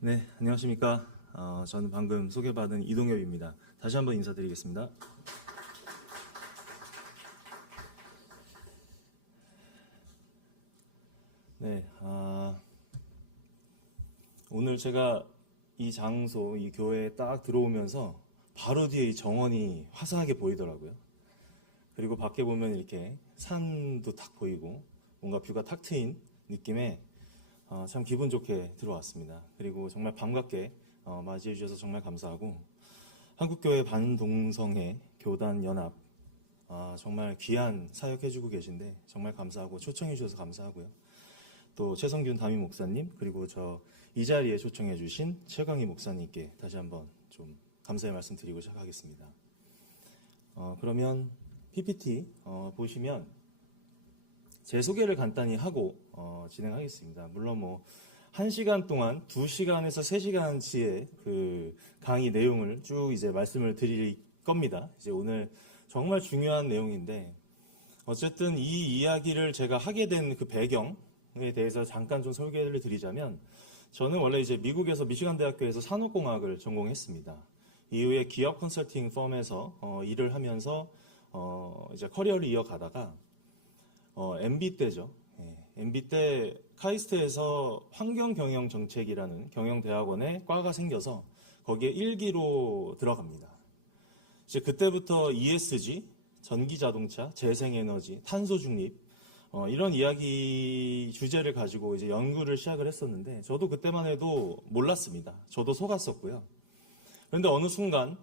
네, 안녕하십니까. 저는 방금 소개받은 이동엽입니다. 다시 한번 인사드리겠습니다. 네, 오늘 제가 이 장소, 이 교회에 딱 들어오면서 바로 뒤에 이 정원이 화사하게 보이더라고요. 그리고 밖에 보면 이렇게 산도 딱 보이고 뭔가 뷰가 탁 트인 느낌에 참 기분 좋게 들어왔습니다. 그리고 정말 반갑게 맞이해 주셔서 정말 감사하고 한국교회 반동성애 교단 연합 정말 귀한 사역해주고 계신데 정말 감사하고 초청해 주셔서 감사하고요. 또 최성균 담임 목사님 그리고 이 자리에 초청해 주신 최강희 목사님께 다시 한번 좀 감사의 말씀 드리고 시작하겠습니다. 그러면 PPT 보시면 제 소개를 간단히 하고 진행하겠습니다. 물론 1시간 동안 2시간에서 3시간치의 그 강의 내용을 쭉 이제 말씀을 드릴 겁니다. 이제 오늘 정말 중요한 내용인데 어쨌든 이 이야기를 제가 하게 된 그 배경에 대해서 잠깐 좀 설계를 드리자면 저는 원래 이제 미국에서 미시간 대학교에서 산업공학을 전공했습니다. 이후에 기업 컨설팅 펌에서 일을 하면서 이제 커리어를 이어가다가 MB 때죠. MB 때 카이스트에서 환경경영정책이라는 경영대학원에 과가 생겨서 거기에 1기로 들어갑니다. 이제 그때부터 ESG, 전기자동차, 재생에너지, 탄소중립 이런 이야기 주제를 가지고 이제 연구를 시작을 했었는데 저도 그때만 해도 몰랐습니다. 저도 속았었고요. 그런데 어느 순간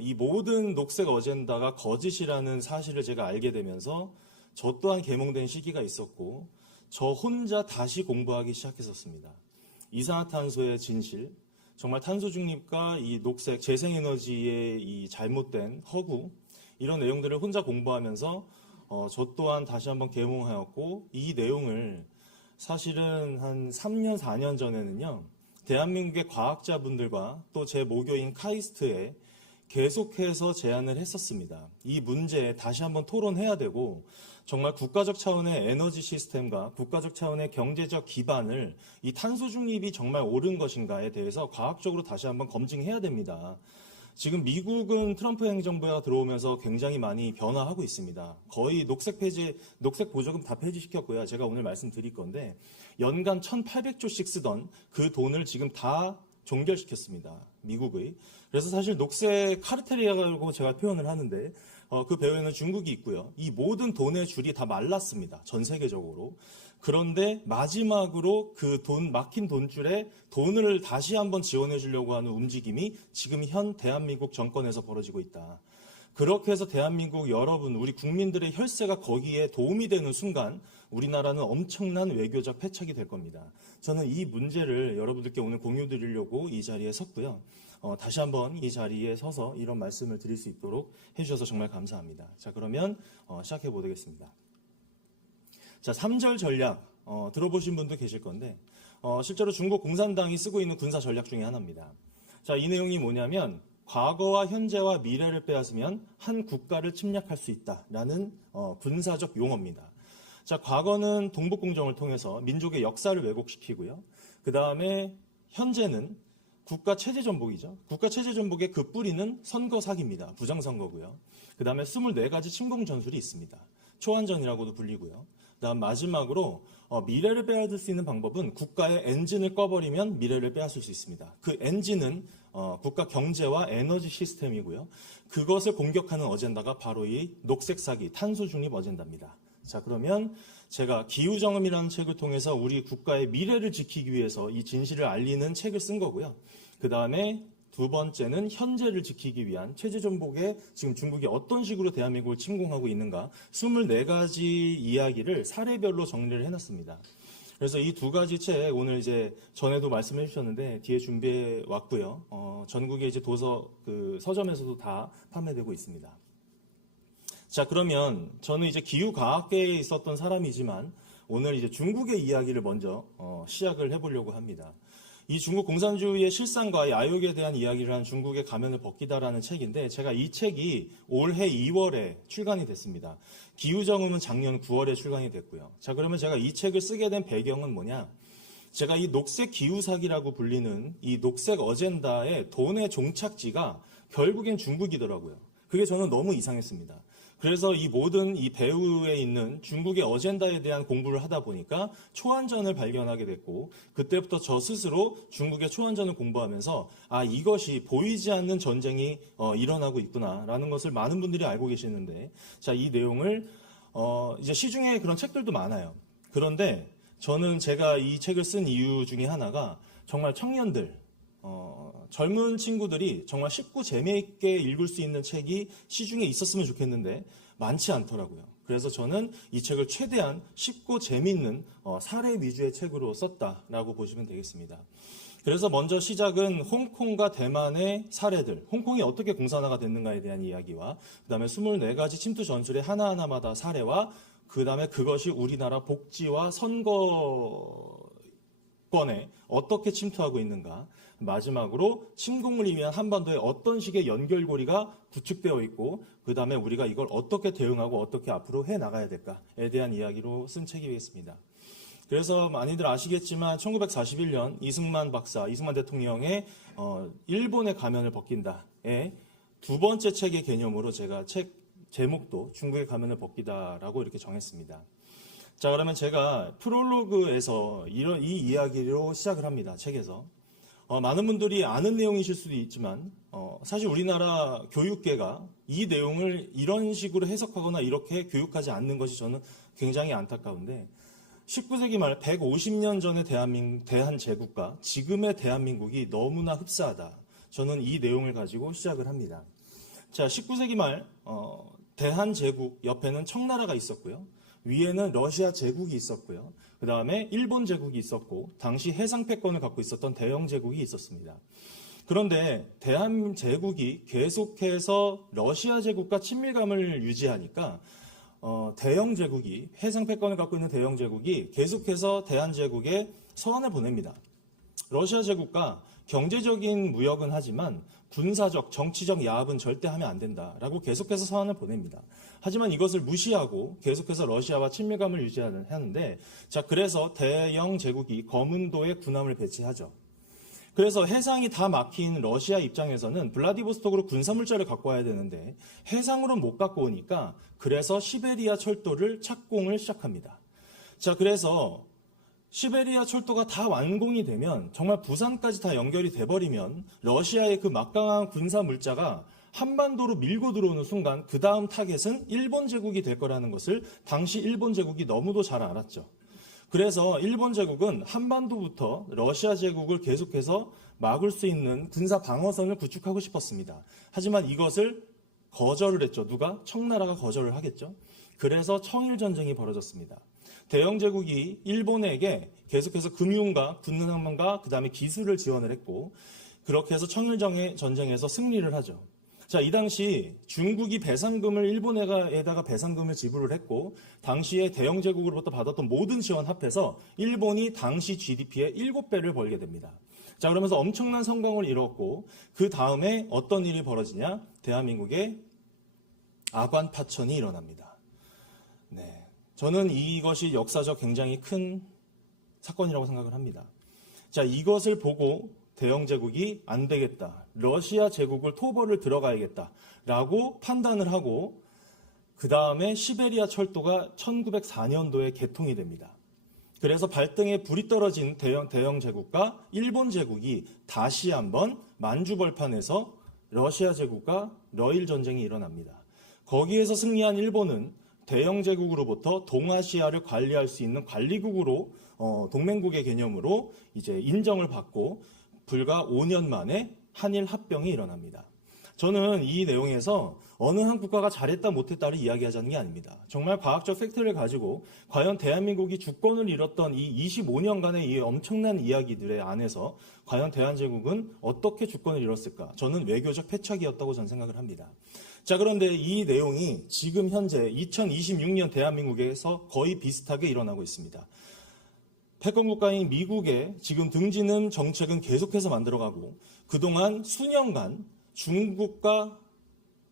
이 모든 녹색 어젠다가 거짓이라는 사실을 제가 알게 되면서 저 또한 계몽된 시기가 있었고 저 혼자 다시 공부하기 시작했었습니다. 이산화탄소의 진실, 정말 탄소 중립과 이 녹색 재생에너지의 이 잘못된 허구 이런 내용들을 혼자 공부하면서 저 또한 다시 한번 계몽하였고 이 내용을 사실은 한 3년, 4년 전에는요. 대한민국의 과학자분들과 또 제 모교인 카이스트에 계속해서 제안을 했었습니다. 이 문제에 다시 한번 토론해야 되고 정말 국가적 차원의 에너지 시스템과 국가적 차원의 경제적 기반을 이 탄소 중립이 정말 옳은 것인가에 대해서 과학적으로 다시 한번 검증해야 됩니다. 지금 미국은 트럼프 행정부가 들어오면서 굉장히 많이 변화하고 있습니다. 거의 녹색 보조금 다 폐지시켰고요. 제가 오늘 말씀드릴 건데 연간 1,800조씩 쓰던 그 돈을 지금 다 종결시켰습니다. 미국의. 그래서 사실 녹색 카르텔이라고 제가 표현을 하는데 그 배후에는 중국이 있고요. 이 모든 돈의 줄이 다 말랐습니다. 전 세계적으로. 그런데 마지막으로 그 막힌 돈줄에 돈을 다시 한번 지원해 주려고 하는 움직임이 지금 현 대한민국 정권에서 벌어지고 있다. 그렇게 해서 대한민국 여러분, 우리 국민들의 혈세가 거기에 도움이 되는 순간 우리나라는 엄청난 외교적 패착이 될 겁니다. 저는 이 문제를 여러분들께 오늘 공유 드리려고 이 자리에 섰고요. 다시 한번 이 자리에 서서 이런 말씀을 드릴 수 있도록 해주셔서 정말 감사합니다. 자, 그러면 시작해 보겠습니다. 자, 3절 전략 들어보신 분도 계실 건데 실제로 중국 공산당이 쓰고 있는 군사 전략 중에 하나입니다. 자, 이 내용이 뭐냐면 과거와 현재와 미래를 빼앗으면 한 국가를 침략할 수 있다라는 군사적 용어입니다. 자, 과거는 동북공정을 통해서 민족의 역사를 왜곡시키고요. 그 다음에 현재는 국가 체제 전복이죠. 국가 체제 전복의 그 뿌리는 선거 사기입니다. 부정선거고요. 그 다음에 24가지 침공 전술이 있습니다. 초안전이라고도 불리고요. 그 다음 마지막으로 미래를 빼앗을 수 있는 방법은 국가의 엔진을 꺼버리면 미래를 빼앗을 수 있습니다. 그 엔진은 국가 경제와 에너지 시스템이고요. 그것을 공격하는 어젠다가 바로 이 녹색 사기, 탄소 중립 어젠다입니다. 자, 그러면 제가 기후정음이라는 책을 통해서 우리 국가의 미래를 지키기 위해서 이 진실을 알리는 책을 쓴 거고요. 그 다음에 두 번째는 현재를 지키기 위한 체제 전복에 지금 중국이 어떤 식으로 대한민국을 침공하고 있는가 24가지 이야기를 사례별로 정리를 해놨습니다. 그래서 이 두 가지 책 오늘 이제 전에도 말씀해 주셨는데 뒤에 준비해 왔고요. 전국의 이제 서점에서도 다 판매되고 있습니다. 자, 그러면 저는 이제 기후과학계에 있었던 사람이지만 오늘 이제 중국의 이야기를 먼저 시작을 해보려고 합니다. 이 중국 공산주의의 실상과 야욕에 대한 이야기를 한 중국의 가면을 벗기다라는 책인데 제가 이 책이 올해 2월에 출간이 됐습니다. 기후정음은 작년 9월에 출간이 됐고요. 자, 그러면 제가 이 책을 쓰게 된 배경은 뭐냐? 제가 이 녹색 기후 사기라고 불리는 이 녹색 어젠다의 돈의 종착지가 결국엔 중국이더라고요. 그게 저는 너무 이상했습니다. 그래서 이 모든 이 배후에 있는 중국의 어젠다에 대한 공부를 하다 보니까 초안전을 발견하게 됐고, 그때부터 저 스스로 중국의 초안전을 공부하면서 이것이 보이지 않는 전쟁이 일어나고 있구나라는 것을 많은 분들이 알고 계시는데, 자, 이 내용을 이제 시중에 그런 책들도 많아요. 그런데 저는 제가 이 책을 쓴 이유 중에 하나가 정말 청년들, 젊은 친구들이 정말 쉽고 재미있게 읽을 수 있는 책이 시중에 있었으면 좋겠는데 많지 않더라고요. 그래서 저는 이 책을 최대한 쉽고 재미있는 사례 위주의 책으로 썼다라고 보시면 되겠습니다. 그래서 먼저 시작은 홍콩과 대만의 사례들, 홍콩이 어떻게 공산화가 됐는가에 대한 이야기와 그다음에 24가지 침투 전술의 하나하나마다 사례와 그다음에 그것이 우리나라 복지와 선거권에 어떻게 침투하고 있는가, 마지막으로 침공을 위한 한반도에 어떤 식의 연결고리가 구축되어 있고 그다음에 우리가 이걸 어떻게 대응하고 어떻게 앞으로 해나가야 될까에 대한 이야기로 쓴 책이겠습니다. 그래서 많이들 아시겠지만 1941년 이승만 대통령의 일본의 가면을 벗긴다의 두 번째 책의 개념으로 제가 책 제목도 중국의 가면을 벗기다라고 이렇게 정했습니다. 자, 그러면 제가 프롤로그에서 이 이야기로 시작을 합니다. 책에서. 많은 분들이 아는 내용이실 수도 있지만 사실 우리나라 교육계가 이 내용을 이런 식으로 해석하거나 이렇게 교육하지 않는 것이 저는 굉장히 안타까운데, 19세기 말 150년 전의 대한제국과 지금의 대한민국이 너무나 흡사하다. 저는 이 내용을 가지고 시작을 합니다. 자, 19세기 말 대한제국 옆에는 청나라가 있었고요. 위에는 러시아 제국이 있었고요. 그 다음에 일본 제국이 있었고 당시 해상패권을 갖고 있었던 대영 제국이 있었습니다. 그런데 대한제국이 계속해서 러시아 제국과 친밀감을 유지하니까 대영 제국이, 해상패권을 갖고 있는 대영 제국이 계속해서 대한제국에 서한을 보냅니다. 러시아 제국과 경제적인 무역은 하지만 군사적, 정치적 야합은 절대 하면 안 된다라고 계속해서 서한을 보냅니다. 하지만 이것을 무시하고 계속해서 러시아와 친밀감을 유지하는데, 자, 그래서 대영 제국이 거문도에 군함을 배치하죠. 그래서 해상이 다 막힌 러시아 입장에서는 블라디보스톡으로 군사물자를 갖고 와야 되는데 해상으로 못 갖고 오니까 그래서 시베리아 철도를 착공을 시작합니다. 자, 그래서 시베리아 철도가 다 완공이 되면 정말 부산까지 다 연결이 돼버리면 러시아의 그 막강한 군사 물자가 한반도로 밀고 들어오는 순간 그 다음 타겟은 일본 제국이 될 거라는 것을 당시 일본 제국이 너무도 잘 알았죠. 그래서 일본 제국은 한반도부터 러시아 제국을 계속해서 막을 수 있는 군사 방어선을 구축하고 싶었습니다. 하지만 이것을 거절을 했죠. 누가? 청나라가 거절을 하겠죠. 그래서 청일전쟁이 벌어졌습니다. 대영 제국이 일본에게 계속해서 금융과 군능함과 그다음에 기술을 지원을 했고 그렇게 해서 청일전쟁에서 승리를 하죠. 자, 이 당시 중국이 배상금을 일본에다가 배상금을 지불을 했고 당시에 대영 제국으로부터 받았던 모든 지원 합해서 일본이 당시 GDP의 7배를 벌게 됩니다. 자, 그러면서 엄청난 성공을 이뤘고 그 다음에 어떤 일이 벌어지냐? 대한민국에 아관 파천이 일어납니다. 네, 저는 이것이 역사적 굉장히 큰 사건이라고 생각을 합니다. 자, 이것을 보고 대영 제국이 안 되겠다. 러시아 제국을 토벌을 들어가야겠다라고 판단을 하고 그 다음에 시베리아 철도가 1904년도에 개통이 됩니다. 그래서 발등에 불이 떨어진 대영 제국과 일본 제국이 다시 한번 만주벌판에서 러시아 제국과 러일 전쟁이 일어납니다. 거기에서 승리한 일본은 대영 제국으로부터 동아시아를 관리할 수 있는 관리국으로 동맹국의 개념으로 이제 인정을 받고 불과 5년 만에 한일 합병이 일어납니다. 저는 이 내용에서 어느 한 국가가 잘했다 못했다를 이야기하자는 게 아닙니다. 정말 과학적 팩트를 가지고 과연 대한민국이 주권을 잃었던 이 25년간의 이 엄청난 이야기들의 안에서 과연 대한제국은 어떻게 주권을 잃었을까? 저는 외교적 패착이었다고 저는 생각을 합니다. 자, 그런데 이 내용이 지금 현재 2026년 대한민국에서 거의 비슷하게 일어나고 있습니다. 패권 국가인 미국의 지금 등지는 정책은 계속해서 만들어가고 그동안 수년간 중국과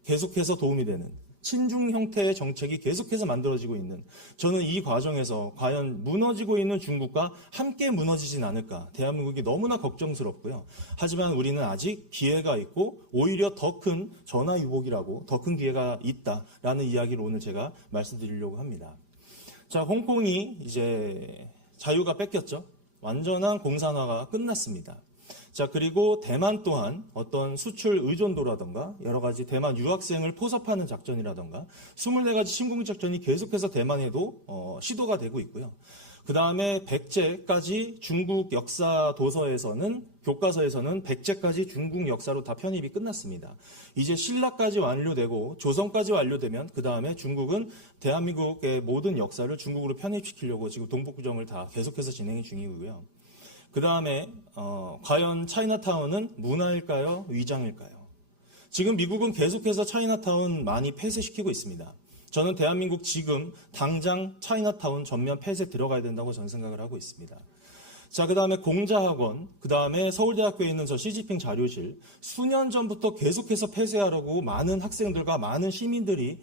계속해서 도움이 되는 친중 형태의 정책이 계속해서 만들어지고 있는, 저는 이 과정에서 과연 무너지고 있는 중국과 함께 무너지진 않을까, 대한민국이 너무나 걱정스럽고요. 하지만 우리는 아직 기회가 있고 오히려 더 큰 전화유복이라고, 더 큰 기회가 있다라는 이야기를 오늘 제가 말씀드리려고 합니다. 자, 홍콩이 이제 자유가 뺏겼죠. 완전한 공산화가 끝났습니다. 자, 그리고 대만 또한 어떤 수출 의존도라던가 여러 가지 대만 유학생을 포섭하는 작전이라던가 24가지 침공 작전이 계속해서 대만에도 시도가 되고 있고요. 그 다음에 백제까지 중국 역사 도서에서는, 교과서에서는 백제까지 중국 역사로 다 편입이 끝났습니다. 이제 신라까지 완료되고 조선까지 완료되면 그 다음에 중국은 대한민국의 모든 역사를 중국으로 편입시키려고 지금 동북구정을 다 계속해서 진행 중이고요. 그 다음에 과연 차이나타운은 문화일까요? 위장일까요? 지금 미국은 계속해서 차이나타운 많이 폐쇄시키고 있습니다. 저는 대한민국 지금 당장 차이나타운 전면 폐쇄 들어가야 된다고 저는 생각을 하고 있습니다. 자, 그 다음에 공자학원, 그 다음에 서울대학교에 있는 저 시진핑 자료실, 수년 전부터 계속해서 폐쇄하려고 많은 학생들과 많은 시민들이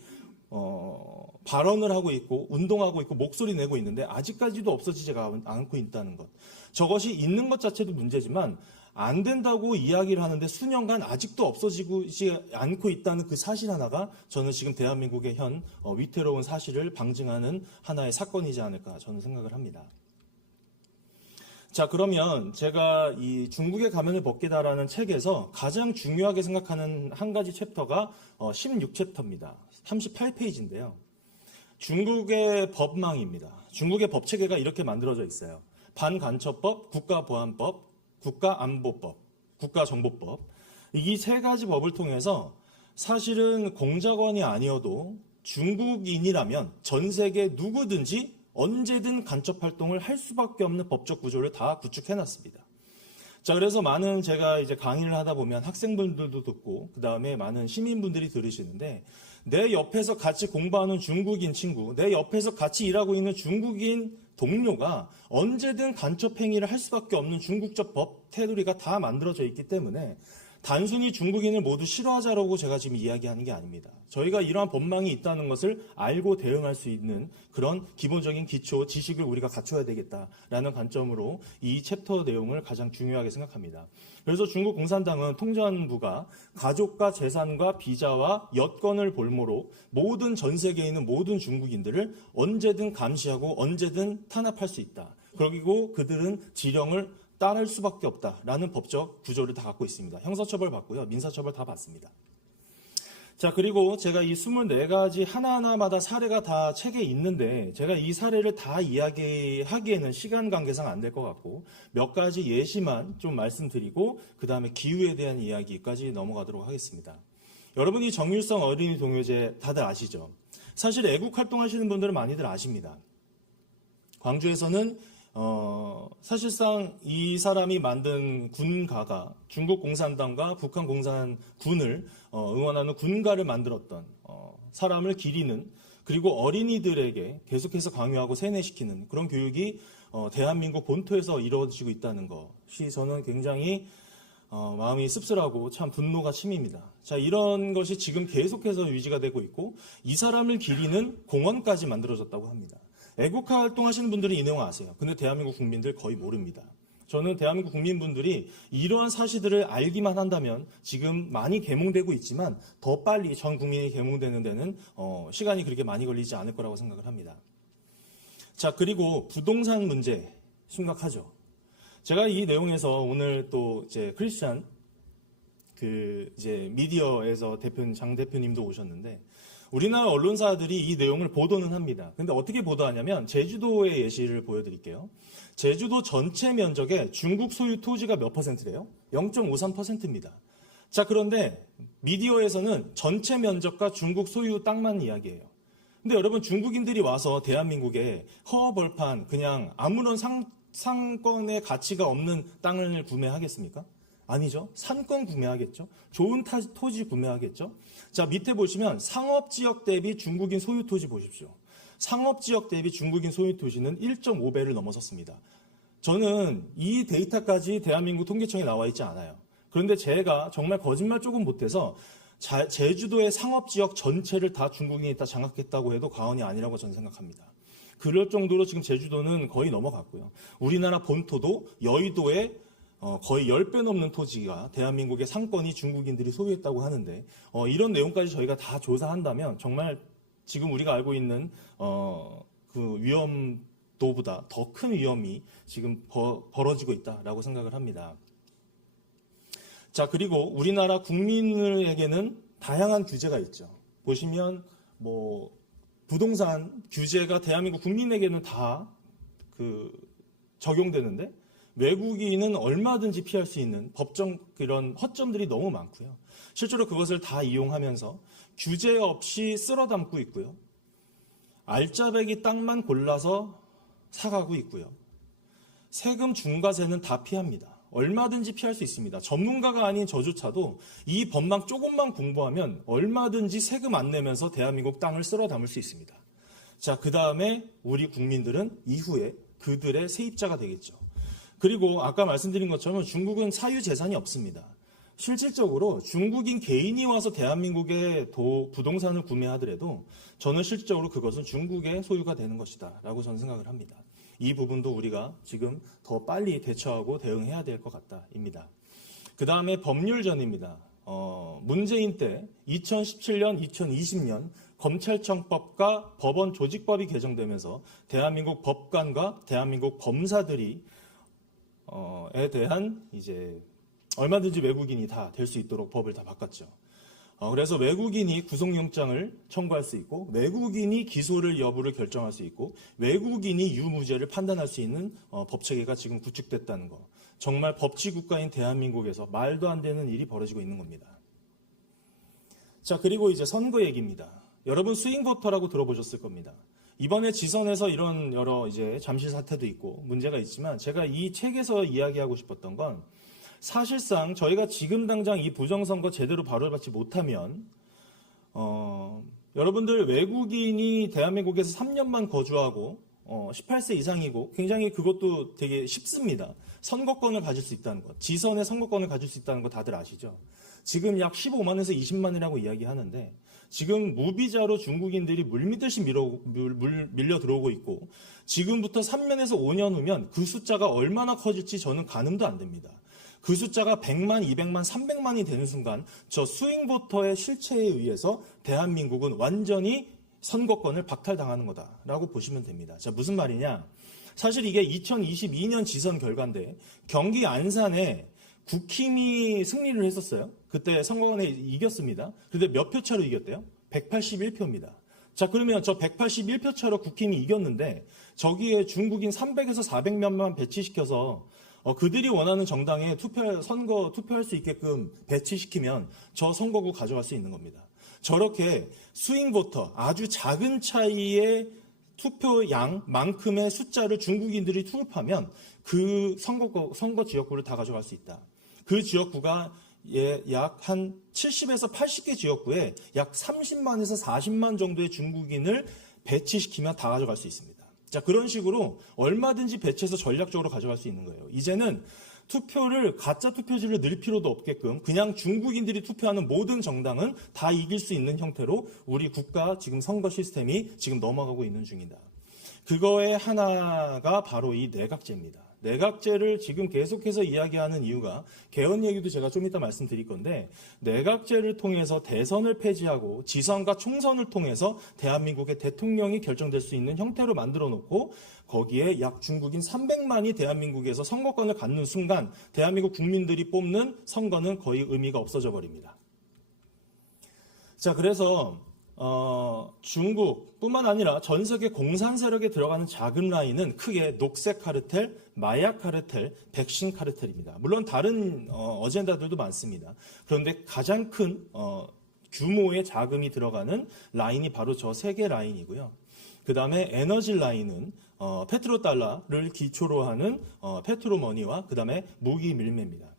발언을 하고 있고 운동하고 있고 목소리 내고 있는데 아직까지도 없어지지 않고 있다는 것. 저것이 있는 것 자체도 문제지만 안 된다고 이야기를 하는데 수년간 아직도 없어지지 않고 있다는 그 사실 하나가 저는 지금 대한민국의 현 위태로운 사실을 방증하는 하나의 사건이지 않을까 저는 생각을 합니다. 자, 그러면 제가 이 중국의 가면을 벗기다라는 책에서 가장 중요하게 생각하는 한 가지 챕터가 16챕터입니다. 38페이지인데요. 중국의 법망입니다. 중국의 법체계가 이렇게 만들어져 있어요. 반간첩법, 국가보안법, 국가안보법, 국가정보법. 이 세 가지 법을 통해서 사실은 공작원이 아니어도 중국인이라면 전 세계 누구든지 언제든 간첩 활동을 할 수밖에 없는 법적 구조를 다 구축해놨습니다. 자, 그래서 많은 제가 이제 강의를 하다 보면 학생분들도 듣고 그 다음에 많은 시민분들이 들으시는데 내 옆에서 같이 공부하는 중국인 친구, 내 옆에서 같이 일하고 있는 중국인 동료가 언제든 간첩 행위를 할 수밖에 없는 중국적 법 테두리가 다 만들어져 있기 때문에 단순히 중국인을 모두 싫어하자라고 제가 지금 이야기하는 게 아닙니다. 저희가 이러한 법망이 있다는 것을 알고 대응할 수 있는 그런 기본적인 기초 지식을 우리가 갖춰야 되겠다라는 관점으로 이 챕터 내용을 가장 중요하게 생각합니다. 그래서 중국 공산당은 통전부가 가족과 재산과 비자와 여권을 볼모로 모든 전 세계에 있는 모든 중국인들을 언제든 감시하고 언제든 탄압할 수 있다. 그리고 그들은 지령을 따를 수밖에 없다라는 법적 구조를 다 갖고 있습니다. 형사처벌 받고요. 민사처벌 다 받습니다. 자, 그리고 제가 이 24가지 하나하나마다 사례가 다 책에 있는데 제가 이 사례를 다 이야기하기에는 시간 관계상 안 될 것 같고 몇 가지 예시만 좀 말씀드리고 그 다음에 기후에 대한 이야기까지 넘어가도록 하겠습니다. 여러분 이 정일성 어린이 동요제 다들 아시죠? 사실 애국 활동하시는 분들은 많이들 아십니다. 광주에서는 사실상 이 사람이 만든 군가가 중국 공산당과 북한 공산군을 응원하는 군가를 만들었던 사람을 기리는 그리고 어린이들에게 계속해서 강요하고 세뇌시키는 그런 교육이 대한민국 본토에서 이루어지고 있다는 것이 저는 굉장히 마음이 씁쓸하고 참 분노가 치밉니다. 자, 이런 것이 지금 계속해서 유지가 되고 있고 이 사람을 기리는 공원까지 만들어졌다고 합니다. 애국화 활동하시는 분들은 이 내용 아세요. 근데 대한민국 국민들 거의 모릅니다. 저는 대한민국 국민분들이 이러한 사실들을 알기만 한다면 지금 많이 계몽되고 있지만 더 빨리 전 국민이 계몽되는 데는 시간이 그렇게 많이 걸리지 않을 거라고 생각을 합니다. 자, 그리고 부동산 문제 심각하죠. 제가 이 내용에서 오늘 또 이제 크리스찬 이제 미디어에서 장 대표님도 오셨는데 우리나라 언론사들이 이 내용을 보도는 합니다. 근데 어떻게 보도하냐면 제주도의 예시를 보여드릴게요. 제주도 전체 면적의 중국 소유 토지가 몇 퍼센트래요? 0.53%입니다. 자, 그런데 미디어에서는 전체 면적과 중국 소유 땅만 이야기해요. 근데 여러분 중국인들이 와서 대한민국에 허허벌판 그냥 아무런 상권의 가치가 없는 땅을 구매하겠습니까? 아니죠. 산권 구매하겠죠. 좋은 토지 구매하겠죠. 자, 밑에 보시면 상업지역 대비 중국인 소유 토지 보십시오. 상업지역 대비 중국인 소유 토지는 1.5배를 넘어섰습니다. 저는 이 데이터까지 대한민국 통계청에 나와 있지 않아요. 그런데 제가 정말 거짓말 조금 못해서 제주도의 상업지역 전체를 다 중국인이 다 장악했다고 해도 과언이 아니라고 저는 생각합니다. 그럴 정도로 지금 제주도는 거의 넘어갔고요. 우리나라 본토도 여의도에 거의 10배 넘는 토지가 대한민국의 상권이 중국인들이 소유했다고 하는데 이런 내용까지 저희가 다 조사한다면 정말 지금 우리가 알고 있는 그 위험도보다 더 큰 위험이 지금 벌어지고 있다라고 생각을 합니다. 자, 그리고 우리나라 국민에게는 다양한 규제가 있죠. 보시면 뭐 부동산 규제가 대한민국 국민에게는 다 적용되는데 외국인은 얼마든지 피할 수 있는 법정 그런 허점들이 너무 많고요. 실제로 그것을 다 이용하면서 규제 없이 쓸어 담고 있고요. 알짜배기 땅만 골라서 사가고 있고요. 세금 중과세는 다 피합니다. 얼마든지 피할 수 있습니다. 전문가가 아닌 저조차도 이 법만 조금만 공부하면 얼마든지 세금 안 내면서 대한민국 땅을 쓸어 담을 수 있습니다. 자, 그 다음에 우리 국민들은 이후에 그들의 세입자가 되겠죠. 그리고 아까 말씀드린 것처럼 중국은 사유재산이 없습니다. 실질적으로 중국인 개인이 와서 대한민국의 부동산을 구매하더라도 저는 실질적으로 그것은 중국의 소유가 되는 것이다 라고 저는 생각을 합니다. 이 부분도 우리가 지금 더 빨리 대처하고 대응해야 될 것 같다입니다. 그 다음에 법률전입니다. 문재인 때 2017년, 2020년 검찰청법과 법원 조직법이 개정되면서 대한민국 법관과 대한민국 검사들이 에 대한 이제 얼마든지 외국인이 다 될 수 있도록 법을 다 바꿨죠. 그래서 외국인이 구속영장을 청구할 수 있고 외국인이 기소를 여부를 결정할 수 있고 외국인이 유무죄를 판단할 수 있는 법체계가 지금 구축됐다는 거. 정말 법치국가인 대한민국에서 말도 안 되는 일이 벌어지고 있는 겁니다. 자, 그리고 이제 선거 얘기입니다. 여러분 스윙보터라고 들어보셨을 겁니다. 이번에 지선에서 이런 여러 이제 잠실 사태도 있고 문제가 있지만 제가 이 책에서 이야기하고 싶었던 건 사실상 저희가 지금 당장 이 부정선거 제대로 바로잡지 못하면 여러분들 외국인이 대한민국에서 3년만 거주하고 18세 이상이고 굉장히 그것도 되게 쉽습니다. 선거권을 가질 수 있다는 것, 지선의 선거권을 가질 수 있다는 거 다들 아시죠? 지금 약 15만에서 20만이라고 이야기하는데 지금 무비자로 중국인들이 물밀듯이 밀려 들어오고 있고 지금부터 3년에서 5년 후면 그 숫자가 얼마나 커질지 저는 가늠도 안 됩니다. 그 숫자가 100만, 200만, 300만이 되는 순간 저 스윙보터의 실체에 의해서 대한민국은 완전히 선거권을 박탈당하는 거다라고 보시면 됩니다. 자, 무슨 말이냐? 사실 이게 2022년 지선 결과인데 경기 안산에 국힘이 승리를 했었어요. 그때 선거관에 이겼습니다. 그런데 몇 표 차로 이겼대요? 181표입니다. 자, 그러면 저 181표 차로 국힘이 이겼는데 저기에 중국인 300에서 400명만 배치시켜서 그들이 원하는 정당에 투표할 수 있게끔 배치시키면 저 선거구 가져갈 수 있는 겁니다. 저렇게 스윙보터 아주 작은 차이의 투표양만큼의 숫자를 중국인들이 투입하면 그 선거 지역구를 다 가져갈 수 있다. 그 지역구가 약 한 70에서 80개 지역구에 약 30만에서 40만 정도의 중국인을 배치시키면 다 가져갈 수 있습니다. 자, 그런 식으로 얼마든지 배치해서 전략적으로 가져갈 수 있는 거예요. 이제는 가짜 투표지를 넣을 필요도 없게끔 그냥 중국인들이 투표하는 모든 정당은 다 이길 수 있는 형태로 우리 국가 지금 선거 시스템이 지금 넘어가고 있는 중이다. 그거의 하나가 바로 이 내각제입니다. 내각제를 지금 계속해서 이야기하는 이유가 개헌 얘기도 제가 좀 이따 말씀드릴 건데 내각제를 통해서 대선을 폐지하고 지선과 총선을 통해서 대한민국의 대통령이 결정될 수 있는 형태로 만들어 놓고 거기에 약 중국인 300만이 대한민국에서 선거권을 갖는 순간 대한민국 국민들이 뽑는 선거는 거의 의미가 없어져 버립니다. 자, 그래서 중국뿐만 아니라 전 세계 공산 세력에 들어가는 작은 라인은 크게 녹색 카르텔, 마약 카르텔, 백신 카르텔입니다. 물론 다른 어젠다들도 많습니다. 그런데 가장 큰 규모의 자금이 들어가는 라인이 바로 저 세 개 라인이고요. 그 다음에 에너지 라인은 페트로달러를 기초로 하는 페트로머니와 그 다음에 무기 밀매입니다.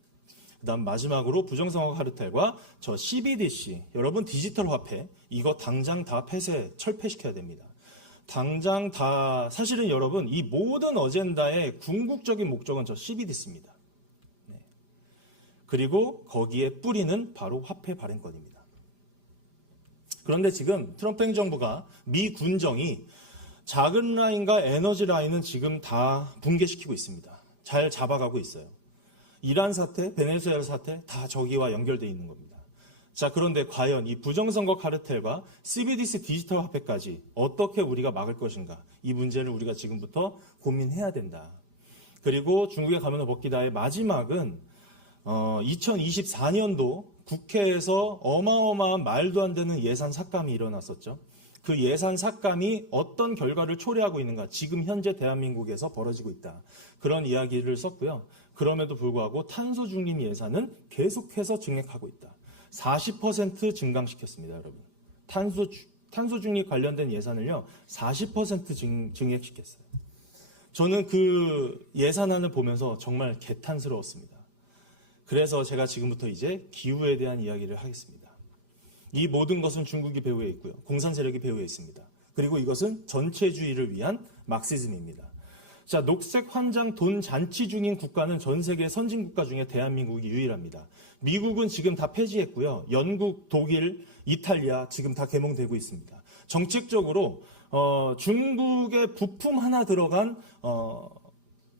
그 다음 마지막으로 부정선거 카르텔과 저 CBDC, 여러분 디지털 화폐, 이거 당장 다 철폐시켜야 됩니다. 당장 다, 사실은 여러분 이 모든 어젠다의 궁극적인 목적은 저 CBDC입니다. 네. 그리고 거기에 뿌리는 바로 화폐 발행권입니다. 그런데 지금 트럼프 행정부가 미 군정이 작은 라인과 에너지 라인은 지금 다 붕괴시키고 있습니다. 잘 잡아가고 있어요. 이란 사태, 베네수엘라 사태 다 저기와 연결되어 있는 겁니다. 자, 그런데 과연 이 부정선거 카르텔과 CBDC 디지털 화폐까지 어떻게 우리가 막을 것인가? 이 문제를 우리가 지금부터 고민해야 된다. 그리고 중국의 가면을 벗기다의 마지막은 2024년도 국회에서 어마어마한 말도 안 되는 예산 삭감이 일어났었죠. 그 예산 삭감이 어떤 결과를 초래하고 있는가? 지금 현재 대한민국에서 벌어지고 있다. 그런 이야기를 썼고요. 그럼에도 불구하고 탄소 중립 예산은 계속해서 증액하고 있다. 40% 증강시켰습니다, 여러분. 탄소 중립 관련된 예산을요, 40% 증액시켰어요. 저는 그 예산안을 보면서 정말 개탄스러웠습니다. 그래서 제가 지금부터 이제 기후에 대한 이야기를 하겠습니다. 이 모든 것은 중국이 배후에 있고요. 공산 세력이 배후에 있습니다. 그리고 이것은 전체주의를 위한 막시즘입니다. 자, 녹색 환장 돈 잔치 중인 국가는 전 세계 선진국가 중에 대한민국이 유일합니다. 미국은 지금 다 폐지했고요. 영국, 독일, 이탈리아 지금 다 개몽되고 있습니다. 정책적으로 중국의 부품 하나 들어간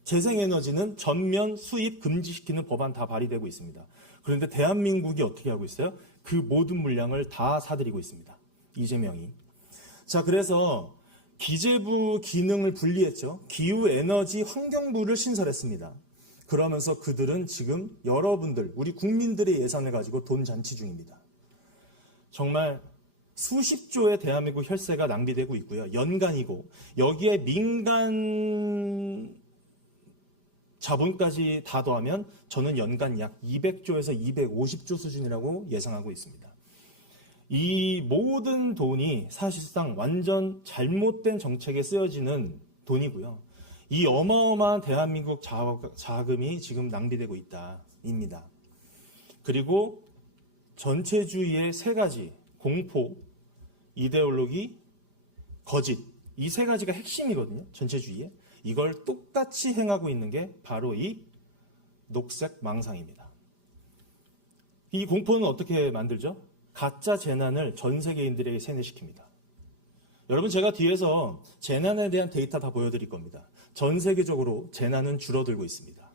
재생에너지는 전면 수입 금지시키는 법안 다 발의되고 있습니다. 그런데 대한민국이 어떻게 하고 있어요? 그 모든 물량을 다 사들이고 있습니다. 이재명이. 자, 그래서 기재부 기능을 분리했죠. 기후에너지 환경부를 신설했습니다. 그러면서 그들은 지금 여러분들, 우리 국민들의 예산을 가지고 돈 잔치 중입니다. 정말 수십조의 대한민국 혈세가 낭비되고 있고요. 연간이고 여기에 민간 자본까지 다 더하면 저는 연간 약 200조에서 250조 수준이라고 예상하고 있습니다. 이 모든 돈이 사실상 완전 잘못된 정책에 쓰여지는 돈이고요. 이 어마어마한 대한민국 자금이 지금 낭비되고 있다입니다. 그리고 전체주의의 세 가지, 공포, 이데올로기, 거짓, 이 세 가지가 핵심이거든요. 전체주의에. 이걸 똑같이 행하고 있는 게 바로 이 녹색 망상입니다. 이 공포는 어떻게 만들죠? 가짜 재난을 전 세계인들에게 세뇌시킵니다. 여러분, 제가 뒤에서 재난에 대한 데이터 다 보여드릴 겁니다. 전 세계적으로 재난은 줄어들고 있습니다.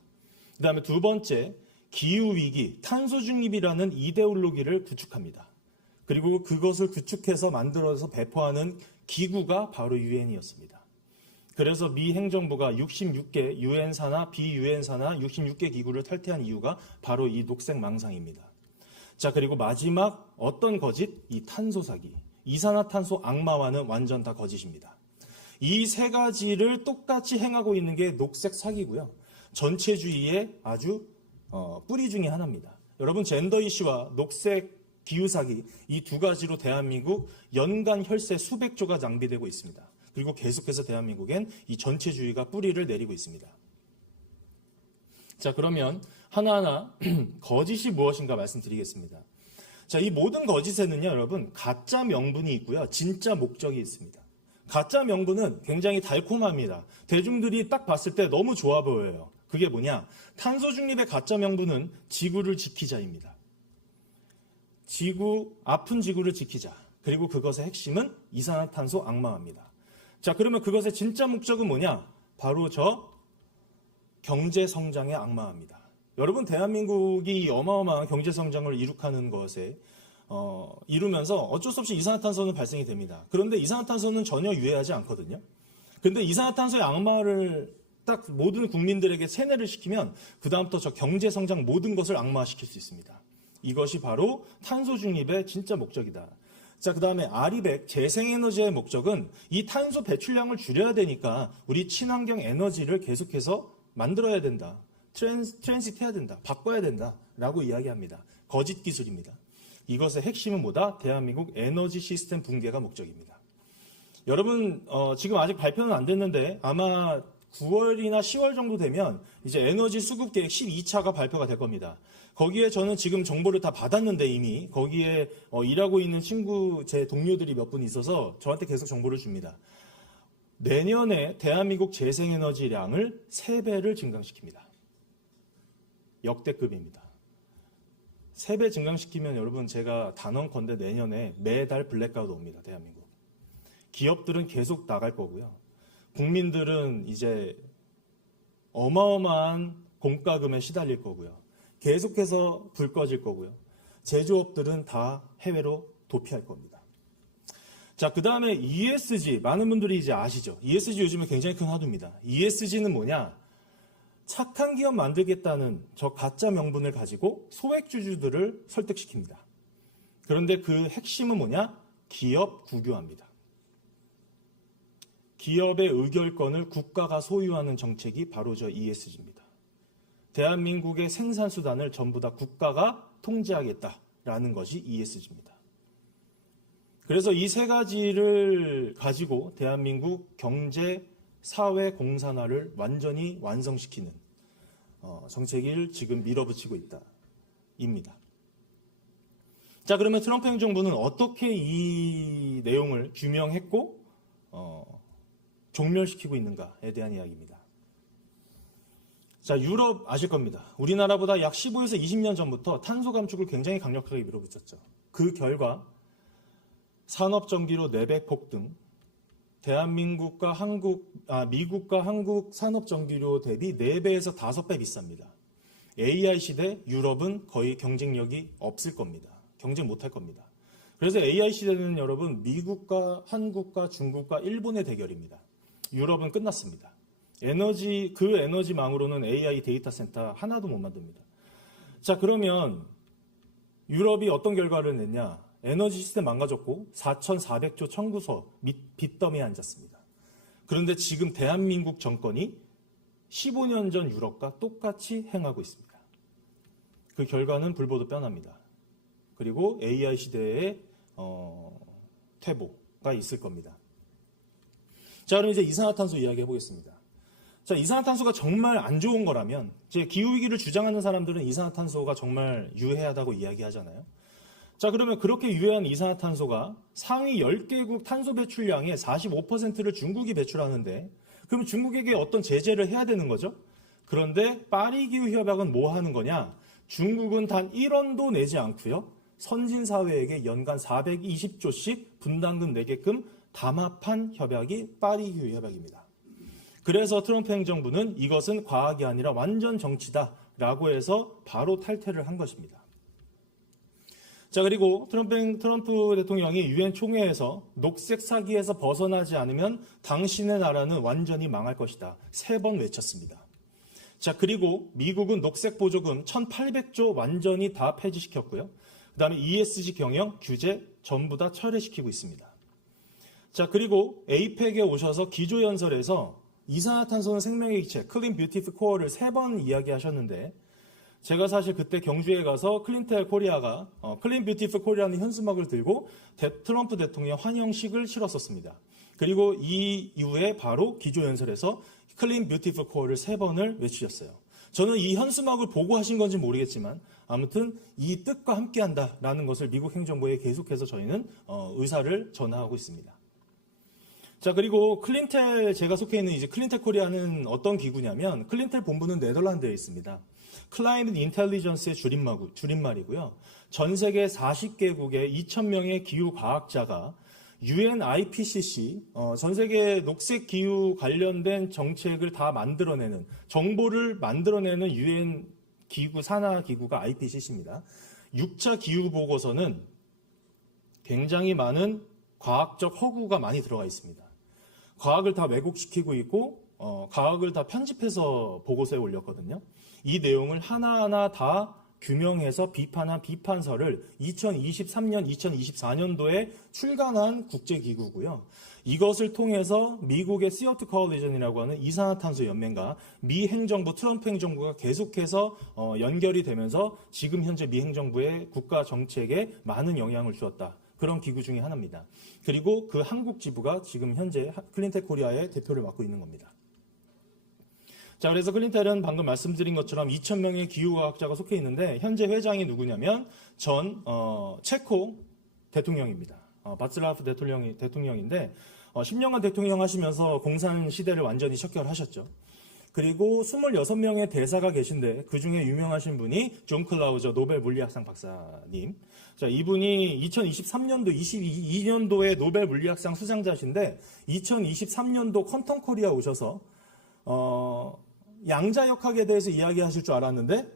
그 다음에 두 번째, 기후위기, 탄소 중립이라는 이데올로기를 구축합니다. 그리고 그것을 구축해서 만들어서 배포하는 기구가 바로 유엔이었습니다. 그래서 미 행정부가 66개 유엔사나 비유엔사나 66개 기구를 탈퇴한 이유가 바로 이 녹색 망상입니다. 자, 그리고 마지막 어떤 거짓? 이 탄소 사기. 이산화탄소 악마화는 완전 다 거짓입니다. 이 세 가지를 똑같이 행하고 있는 게 녹색 사기고요. 전체주의의 아주 뿌리 중에 하나입니다. 여러분, 젠더 이슈와 녹색 기후 사기, 이 두 가지로 대한민국 연간 혈세 수백조가 낭비되고 있습니다. 그리고 계속해서 대한민국엔 이 전체주의가 뿌리를 내리고 있습니다. 자, 그러면 하나하나 거짓이 무엇인가 말씀드리겠습니다. 자, 이 모든 거짓에는요, 여러분, 가짜 명분이 있고요. 진짜 목적이 있습니다. 가짜 명분은 굉장히 달콤합니다. 대중들이 딱 봤을 때 너무 좋아 보여요. 그게 뭐냐? 탄소 중립의 가짜 명분은 지구를 지키자입니다. 아픈 지구를 지키자. 그리고 그것의 핵심은 이산화탄소 악마화입니다. 자, 그러면 그것의 진짜 목적은 뭐냐? 바로 저 경제 성장의 악마화입니다. 여러분, 대한민국이 어마어마한 경제 성장을 이룩하는 것에 이루면서 어쩔 수 없이 이산화탄소는 발생이 됩니다. 그런데 이산화탄소는 전혀 유해하지 않거든요. 그런데 이산화탄소의 악마를 딱 모든 국민들에게 세뇌를 시키면 그다음부터 저 경제 성장 모든 것을 악마화시킬 수 있습니다. 이것이 바로 탄소 중립의 진짜 목적이다. 자, 그 다음에 아리백 재생에너지의 목적은 이 탄소 배출량을 줄여야 되니까 우리 친환경 에너지를 계속해서 만들어야 된다. 트랜시트해야 된다. 바꿔야 된다라고 이야기합니다. 거짓 기술입니다. 이것의 핵심은 뭐다? 대한민국 에너지 시스템 붕괴가 목적입니다. 여러분, 지금 아직 발표는 안 됐는데 아마 9월이나 10월 정도 되면 이제 에너지 수급 계획 12차가 발표가 될 겁니다. 거기에 저는 지금 정보를 다 받았는데 이미 거기에 일하고 있는 친구, 제 동료들이 몇 분 있어서 저한테 계속 정보를 줍니다. 내년에 대한민국 재생에너지량을 3배를 증강시킵니다. 역대급입니다. 3배 증강시키면 여러분 제가 단언컨대 내년에 매달 블랙아웃 옵니다. 대한민국. 기업들은 계속 나갈 거고요. 국민들은 이제 어마어마한 공과금에 시달릴 거고요. 계속해서 불 꺼질 거고요. 제조업들은 다 해외로 도피할 겁니다. 자, 그 다음에 ESG. 많은 분들이 이제 아시죠? ESG 요즘에 굉장히 큰 화두입니다. ESG는 뭐냐? 착한 기업 만들겠다는 저 가짜 명분을 가지고 소액주주들을 설득시킵니다. 그런데 그 핵심은 뭐냐? 기업 국유화입니다. 기업의 의결권을 국가가 소유하는 정책이 바로 저 ESG입니다. 대한민국의 생산수단을 전부 다 국가가 통제하겠다라는 것이 ESG입니다. 그래서 이 3가지를 가지고 대한민국 경제, 사회 공산화를 완전히 완성시키는 정책을 지금 밀어붙이고 있다입니다. 자, 그러면 트럼프 행정부는 어떻게 이 내용을 규명했고 종멸시키고 있는가에 대한 이야기입니다. 자, 유럽 아실 겁니다. 우리나라보다 약 15에서 20년 전부터 탄소 감축을 굉장히 강력하게 밀어붙였죠. 그 결과 산업전기료 4배 폭등, 대한민국과 미국과 한국 산업전기료 대비 4배에서 5배 비쌉니다. AI 시대 유럽은 거의 경쟁력이 없을 겁니다. 경쟁 못할 겁니다. 그래서 AI 시대는 여러분 미국과 한국과 중국과 일본의 대결입니다. 유럽은 끝났습니다. 그 에너지망으로는 AI 데이터 센터 하나도 못 만듭니다. 자, 그러면 유럽이 어떤 결과를 냈냐? 에너지 시스템 망가졌고 4,400조 청구서 및 빚더미에 앉았습니다. 그런데 지금 대한민국 정권이 15년 전 유럽과 똑같이 행하고 있습니다. 그 결과는 불보듯 뻔합니다. 그리고 AI 시대의 퇴보가 있을 겁니다. 자, 그럼 이제 이산화탄소 이야기 해보겠습니다. 자, 이산화탄소가 정말 안 좋은 거라면, 이제 기후위기를 주장하는 사람들은 이산화탄소가 정말 유해하다고 이야기하잖아요. 자, 그러면 그렇게 유해한 이산화탄소가 상위 10개국 탄소 배출량의 45%를 중국이 배출하는데, 그럼 중국에게 어떤 제재를 해야 되는 거죠? 그런데 파리기후협약은 뭐 하는 거냐? 중국은 단 1원도 내지 않고요. 선진사회에게 연간 420조씩 분담금 내게끔 담합한 협약이 파리기후협약입니다. 그래서 트럼프 행정부는 이것은 과학이 아니라 완전 정치다라고 해서 바로 탈퇴를 한 것입니다. 자, 그리고 트럼프 대통령이 유엔 총회에서 녹색 사기에서 벗어나지 않으면 당신의 나라는 완전히 망할 것이다. 3번 외쳤습니다. 자, 그리고 미국은 녹색 보조금 1,800조 완전히 다 폐지시켰고요. 그 다음에 ESG 경영, 규제 전부 다 철회시키고 있습니다. 자, 그리고 에이펙에 오셔서 기조연설에서 이산화탄소는 생명의 기체, 클린 뷰티풀 코어를 3번 이야기하셨는데, 제가 사실 그때 경주에 가서 클린텔 코리아가 클린 뷰티풀 코리아는 현수막을 들고 트럼프 대통령 환영식을 치렀었습니다. 그리고 이 이후에 바로 기조연설에서 클린 뷰티풀 코어를 3번을 외치셨어요. 저는 이 현수막을 보고 하신 건지 모르겠지만 아무튼 이 뜻과 함께한다라는 것을 미국 행정부에 계속해서 저희는 의사를 전하고 있습니다. 자, 그리고 클린텔, 제가 속해 있는 이제 클린텔 코리아는 어떤 기구냐면, 클린텔 본부는 네덜란드에 있습니다. 클라이밋 인텔리전스의 줄임말이고요. 전 세계 40개국의 2,000명의 기후 과학자가 UN IPCC, 전 세계 녹색 기후 관련된 정책을 다 만들어내는, 정보를 만들어내는 UN 기구, 산하 기구가 IPCC입니다. 6차 기후 보고서는 굉장히 많은 과학적 허구가 많이 들어가 있습니다. 과학을 다 왜곡시키고 있고 과학을 다 편집해서 보고서에 올렸거든요. 이 내용을 하나하나 다 규명해서 비판한 비판서를 2023년, 2024년도에 출간한 국제기구고요. 이것을 통해서 미국의 CO2 Coalition이라고 하는 이산화탄소 연맹과 미 행정부, 트럼프 행정부가 계속해서 연결이 되면서 지금 현재 미 행정부의 국가 정책에 많은 영향을 주었다. 그런 기구 중에 하나입니다. 그리고 그 한국 지부가 지금 현재 클린텔 코리아의 대표를 맡고 있는 겁니다. 자, 그래서 클린텔은 방금 말씀드린 것처럼 2,000명의 기후과학자가 속해 있는데 현재 회장이 누구냐면 전 체코 대통령입니다. 바츠라프 대통령인데 10년간 대통령 하시면서 공산 시대를 완전히 척결하셨죠. 그리고 26명의 대사가 계신데 그 중에 유명하신 분이 존 클라우저 노벨 물리학상 박사님. 자, 이분이 2023년도, 22년도에 노벨 물리학상 수상자신데 2023년도 퀀텀 코리아 오셔서 양자역학에 대해서 이야기하실 줄 알았는데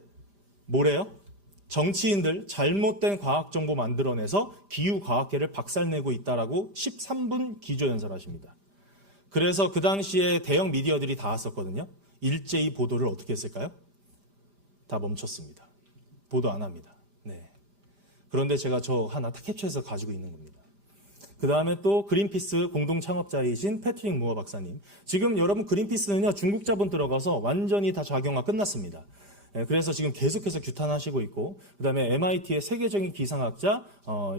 뭐래요? 정치인들 잘못된 과학 정보 만들어내서 기후과학계를 박살내고 있다라고 13분 기조연설하십니다. 그래서 그 당시에 대형 미디어들이 다 왔었거든요. 일제히 보도를 어떻게 했을까요? 다 멈췄습니다. 보도 안 합니다. 네. 그런데 제가 저 하나 캡처해서 가지고 있는 겁니다. 그 다음에 또 그린피스 공동 창업자이신 패트릭 무어 박사님. 지금 여러분 그린피스는요, 중국 자본 들어가서 완전히 다 작용화 끝났습니다. 그래서 지금 계속해서 규탄하시고 있고, 그 다음에 MIT의 세계적인 기상학자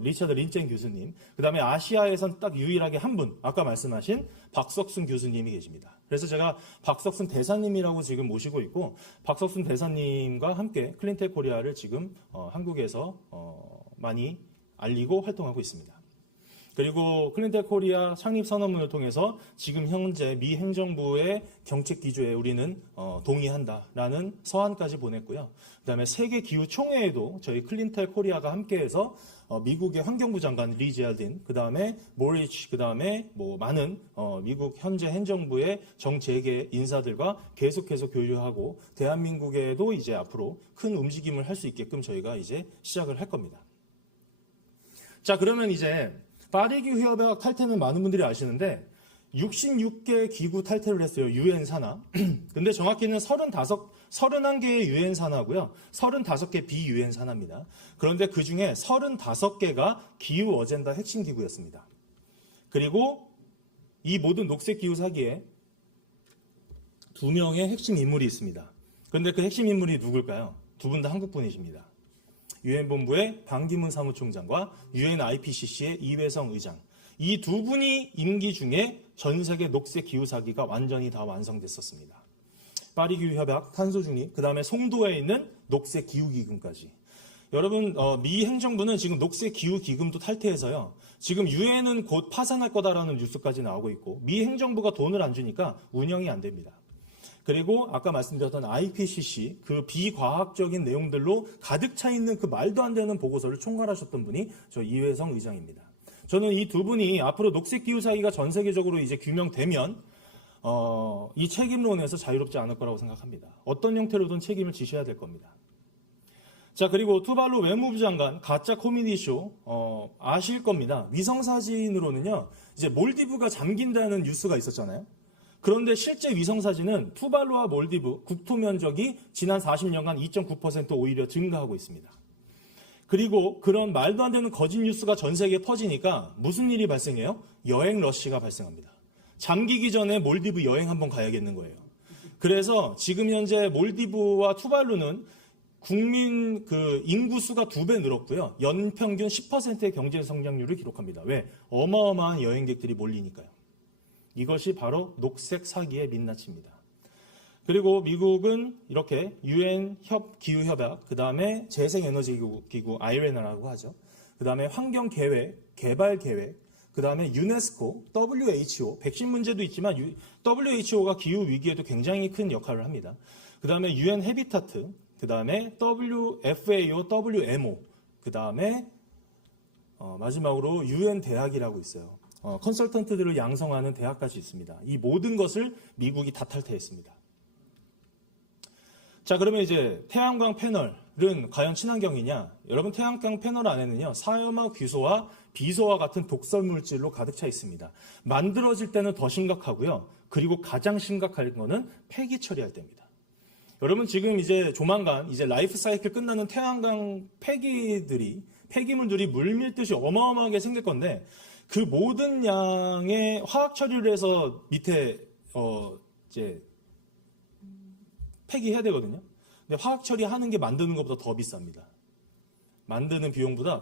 리처드 린첸 교수님, 그 다음에 아시아에선 딱 유일하게 한 분, 아까 말씀하신 박석순 교수님이 계십니다. 그래서 제가 박석순 대사님이라고 지금 모시고 있고, 박석순 대사님과 함께 클린텍 코리아를 지금 한국에서 많이 알리고 활동하고 있습니다. 그리고 클린텍 코리아 창립 선언문을 통해서 지금 현재 미 행정부의 정책 기조에 우리는 동의한다라는 서한까지 보냈고요. 그다음에 세계 기후 총회에도 저희 클린텍 코리아가 함께해서 미국의 환경부 장관 리 제알딘, 그다음에 모리치, 그다음에 뭐 많은 미국 현재 행정부의 정재계 인사들과 계속해서 교류하고 대한민국에도 이제 앞으로 큰 움직임을 할 수 있게끔 저희가 이제 시작을 할 겁니다. 자, 그러면 이제 파리 기후 협약 탈퇴는 많은 분들이 아시는데 66개 기구 탈퇴를 했어요. 유엔 산하. 근데 정확히는 31개의 유엔 산하고요. 35개 비유엔 산하입니다. 그런데 그 중에 35개가 기후 어젠다 핵심 기구였습니다. 그리고 이 모든 녹색 기후 사기에 2명의 핵심 인물이 있습니다. 그런데 그 핵심 인물이 누굴까요? 두 분 다 한국 분이십니다. 유엔 본부의 반기문 사무총장과 유엔 IPCC의 이회성 의장. 이 두 분이 임기 중에 전 세계 녹색 기후 사기가 완전히 다 완성됐었습니다. 파리 기후 협약, 탄소 중립, 그 다음에 송도에 있는 녹색 기후 기금까지. 여러분, 미 행정부는 지금 녹색 기후 기금도 탈퇴해서요. 지금 유엔은 곧 파산할 거다라는 뉴스까지 나오고 있고, 미 행정부가 돈을 안 주니까 운영이 안 됩니다. 그리고 아까 말씀드렸던 IPCC 그 비과학적인 내용들로 가득 차 있는 그 말도 안 되는 보고서를 총괄하셨던 분이 저 이회성 의장입니다. 저는 이 두 분이 앞으로 녹색 기후 사기가 전 세계적으로 이제 규명되면 이 책임론에서 자유롭지 않을 거라고 생각합니다. 어떤 형태로든 책임을 지셔야 될 겁니다. 자, 그리고 투발루 외무부 장관 가짜 코미디 쇼 아실 겁니다. 위성 사진으로는요, 이제 몰디브가 잠긴다는 뉴스가 있었잖아요. 그런데 실제 위성사진은 투발루와 몰디브 국토 면적이 지난 40년간 2.9% 오히려 증가하고 있습니다. 그리고 그런 말도 안 되는 거짓 뉴스가 전 세계에 퍼지니까 무슨 일이 발생해요? 여행 러시가 발생합니다. 잠기기 전에 몰디브 여행 한번 가야겠는 거예요. 그래서 지금 현재 몰디브와 투발루는 국민 인구 수가 2배 늘었고요. 연평균 10%의 경제 성장률을 기록합니다. 왜? 어마어마한 여행객들이 몰리니까요. 이것이 바로 녹색 사기의 민낯입니다. 그리고 미국은 이렇게 유엔 기후협약, 그 다음에 재생에너지기구 아이레나라고 하죠. 그 다음에 환경계획, 개발계획, 그 다음에 유네스코, WHO, 백신 문제도 있지만 WHO가 기후위기에도 굉장히 큰 역할을 합니다. 그 다음에 유엔 헤비타트, 그 다음에 FAO, WMO, 그 다음에 마지막으로 유엔 대학이라고 있어요. 컨설턴트들을 양성하는 대학까지 있습니다. 이 모든 것을 미국이 다 탈퇴했습니다. 자, 그러면 이제 태양광 패널은 과연 친환경이냐? 여러분, 태양광 패널 안에는요, 사염화, 귀소와 비소와 같은 독성 물질로 가득 차 있습니다. 만들어질 때는 더 심각하고요. 그리고 가장 심각한 거는 폐기 처리할 때입니다. 여러분, 지금 이제 조만간 이제 라이프 사이클 끝나는 태양광 폐기물들이 물밀듯이 어마어마하게 생길 건데, 그 모든 양의 화학 처리를 해서 밑에 이제 폐기해야 되거든요. 근데 화학 처리하는 게 만드는 것보다 더 비쌉니다. 만드는 비용보다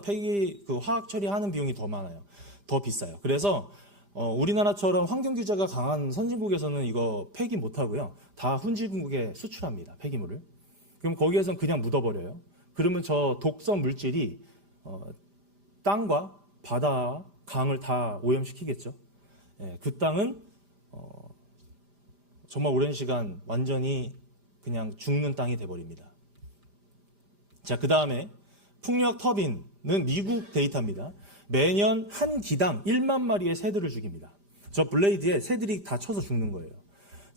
화학 처리하는 비용이 더 많아요. 더 비싸요. 그래서 우리나라처럼 환경 규제가 강한 선진국에서는 이거 폐기 못 하고요. 다 후진국에 수출합니다. 폐기물을. 그럼 거기에서는 그냥 묻어버려요. 그러면 저 독성 물질이 땅과 바다, 강을 다 오염시키겠죠. 그 땅은 정말 오랜 시간 완전히 그냥 죽는 땅이 돼버립니다. 자, 그 다음에 풍력 터빈은 미국 데이터입니다. 매년 한 기당 1만 마리의 새들을 죽입니다. 저 블레이드에 새들이 다 쳐서 죽는 거예요.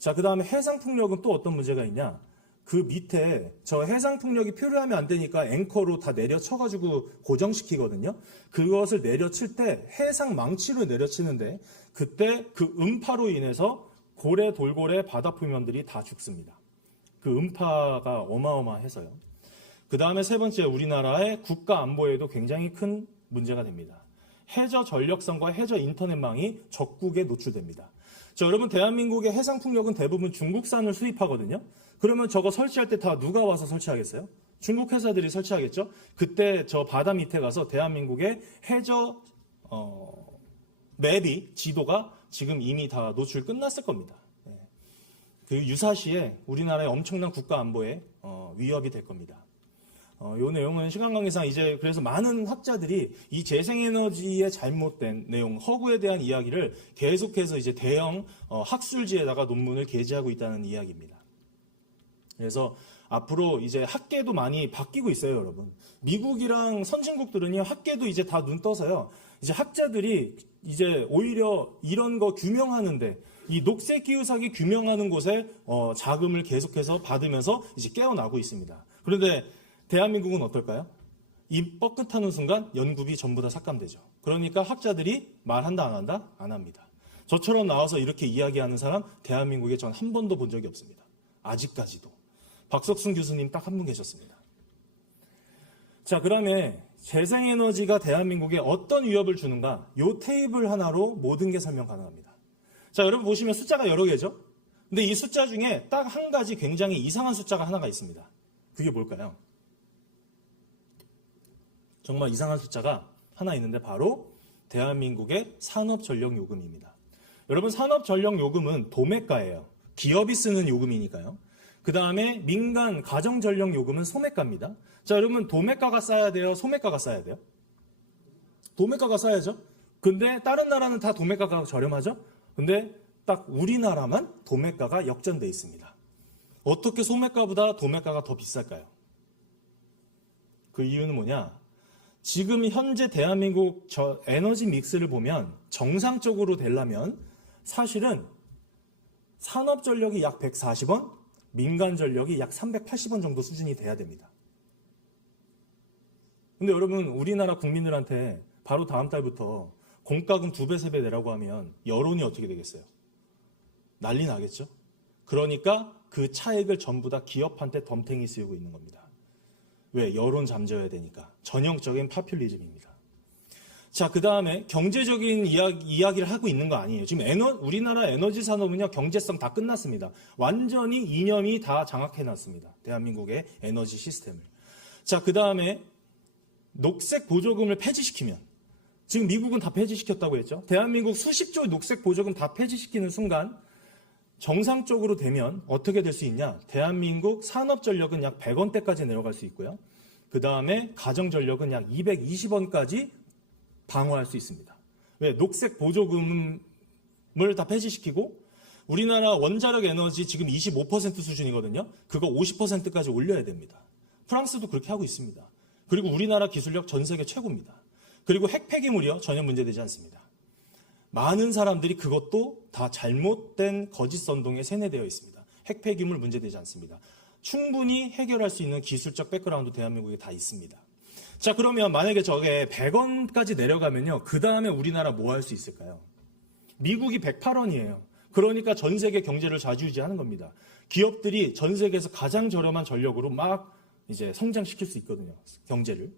자, 그 다음에 해상풍력은 또 어떤 문제가 있냐? 그 밑에 저 해상풍력이 표류하면 안 되니까 앵커로 다 내려쳐가지고 고정시키거든요. 그것을 내려칠 때 해상 망치로 내려치는데 그때 그 음파로 인해서 고래, 돌고래, 바다 표면들이 다 죽습니다. 그 음파가 어마어마해서요. 그 다음에 세 번째, 우리나라의 국가 안보에도 굉장히 큰 문제가 됩니다. 해저 전력선과 해저 인터넷망이 적국에 노출됩니다. 자, 여러분, 대한민국의 해상풍력은 대부분 중국산을 수입하거든요. 그러면 저거 설치할 때 다 누가 와서 설치하겠어요? 중국 회사들이 설치하겠죠? 그때 저 바다 밑에 가서 대한민국의 해저 맵이, 지도가 지금 이미 다 노출 끝났을 겁니다. 그 유사시에 우리나라의 엄청난 국가 안보에 위협이 될 겁니다. 이 내용은 시간 관계상 이제 그래서 많은 학자들이 이 재생에너지의 잘못된 내용, 허구에 대한 이야기를 계속해서 이제 대형 학술지에다가 논문을 게재하고 있다는 이야기입니다. 그래서 앞으로 이제 학계도 많이 바뀌고 있어요, 여러분. 미국이랑 선진국들은요, 학계도 이제 다 눈 떠서요. 이제 학자들이 이제 오히려 이런 거 규명하는데 이 녹색 기후사기 규명하는 곳에 자금을 계속해서 받으면서 이제 깨어나고 있습니다. 그런데 대한민국은 어떨까요? 이 뻐끗하는 순간 연구비 전부 다 삭감되죠. 그러니까 학자들이 말한다 안 한다? 안 합니다. 저처럼 나와서 이렇게 이야기하는 사람 대한민국에 전 한 번도 본 적이 없습니다. 아직까지도. 박석순 교수님 딱 한 분 계셨습니다. 자, 그다음에 재생에너지가 대한민국에 어떤 위협을 주는가? 이 테이블 하나로 모든 게 설명 가능합니다. 자, 여러분 보시면 숫자가 여러 개죠? 근데 이 숫자 중에 딱 한 가지 굉장히 이상한 숫자가 하나가 있습니다. 그게 뭘까요? 정말 이상한 숫자가 하나 있는데 바로 대한민국의 산업전력요금입니다. 여러분, 산업전력요금은 도매가예요. 기업이 쓰는 요금이니까요. 그 다음에 민간 가정전력요금은 소매가입니다. 자, 여러분, 도매가가 싸야 돼요? 소매가가 싸야 돼요? 도매가가 싸야죠. 근데 다른 나라는 다 도매가가 저렴하죠? 근데 딱 우리나라만 도매가가 역전돼 있습니다. 어떻게 소매가보다 도매가가 더 비쌀까요? 그 이유는 뭐냐? 지금 현재 대한민국 에너지 믹스를 보면 정상적으로 되려면 사실은 산업전력이 약 140원, 민간전력이 약 380원 정도 수준이 돼야 됩니다. 근데 여러분, 우리나라 국민들한테 바로 다음 달부터 공과금 2배, 3배 내라고 하면 여론이 어떻게 되겠어요? 난리 나겠죠? 그러니까 그 차액을 전부 다 기업한테 덤탱이 씌우고 있는 겁니다. 왜? 여론 잠재워야 되니까. 전형적인 파퓰리즘입니다. 자, 그 다음에 경제적인 이야기를 하고 있는 거 아니에요. 지금 우리나라 에너지 산업은요, 경제성 다 끝났습니다. 완전히 이념이 다 장악해놨습니다. 대한민국의 에너지 시스템을. 자, 그 다음에 녹색 보조금을 폐지시키면, 지금 미국은 다 폐지시켰다고 했죠. 대한민국 수십조 녹색 보조금 다 폐지시키는 순간 정상적으로 되면 어떻게 될 수 있냐? 대한민국 산업전력은 약 100원대까지 내려갈 수 있고요. 그 다음에 가정전력은 약 220원까지 방어할 수 있습니다. 왜? 녹색 보조금을 다 폐지시키고 우리나라 원자력 에너지 지금 25% 수준이거든요. 그거 50%까지 올려야 됩니다. 프랑스도 그렇게 하고 있습니다. 그리고 우리나라 기술력 전 세계 최고입니다. 그리고 핵 폐기물이요, 전혀 문제되지 않습니다. 많은 사람들이 그것도 다 잘못된 거짓 선동에 세뇌되어 있습니다. 핵 폐기물 문제되지 않습니다. 충분히 해결할 수 있는 기술적 백그라운드 대한민국에 다 있습니다. 자, 그러면 만약에 저게 100원까지 내려가면요, 그 다음에 우리나라 뭐 할 수 있을까요? 미국이 108원이에요. 그러니까 전 세계 경제를 좌지우지하는 겁니다. 기업들이 전 세계에서 가장 저렴한 전력으로 막 이제 성장시킬 수 있거든요, 경제를.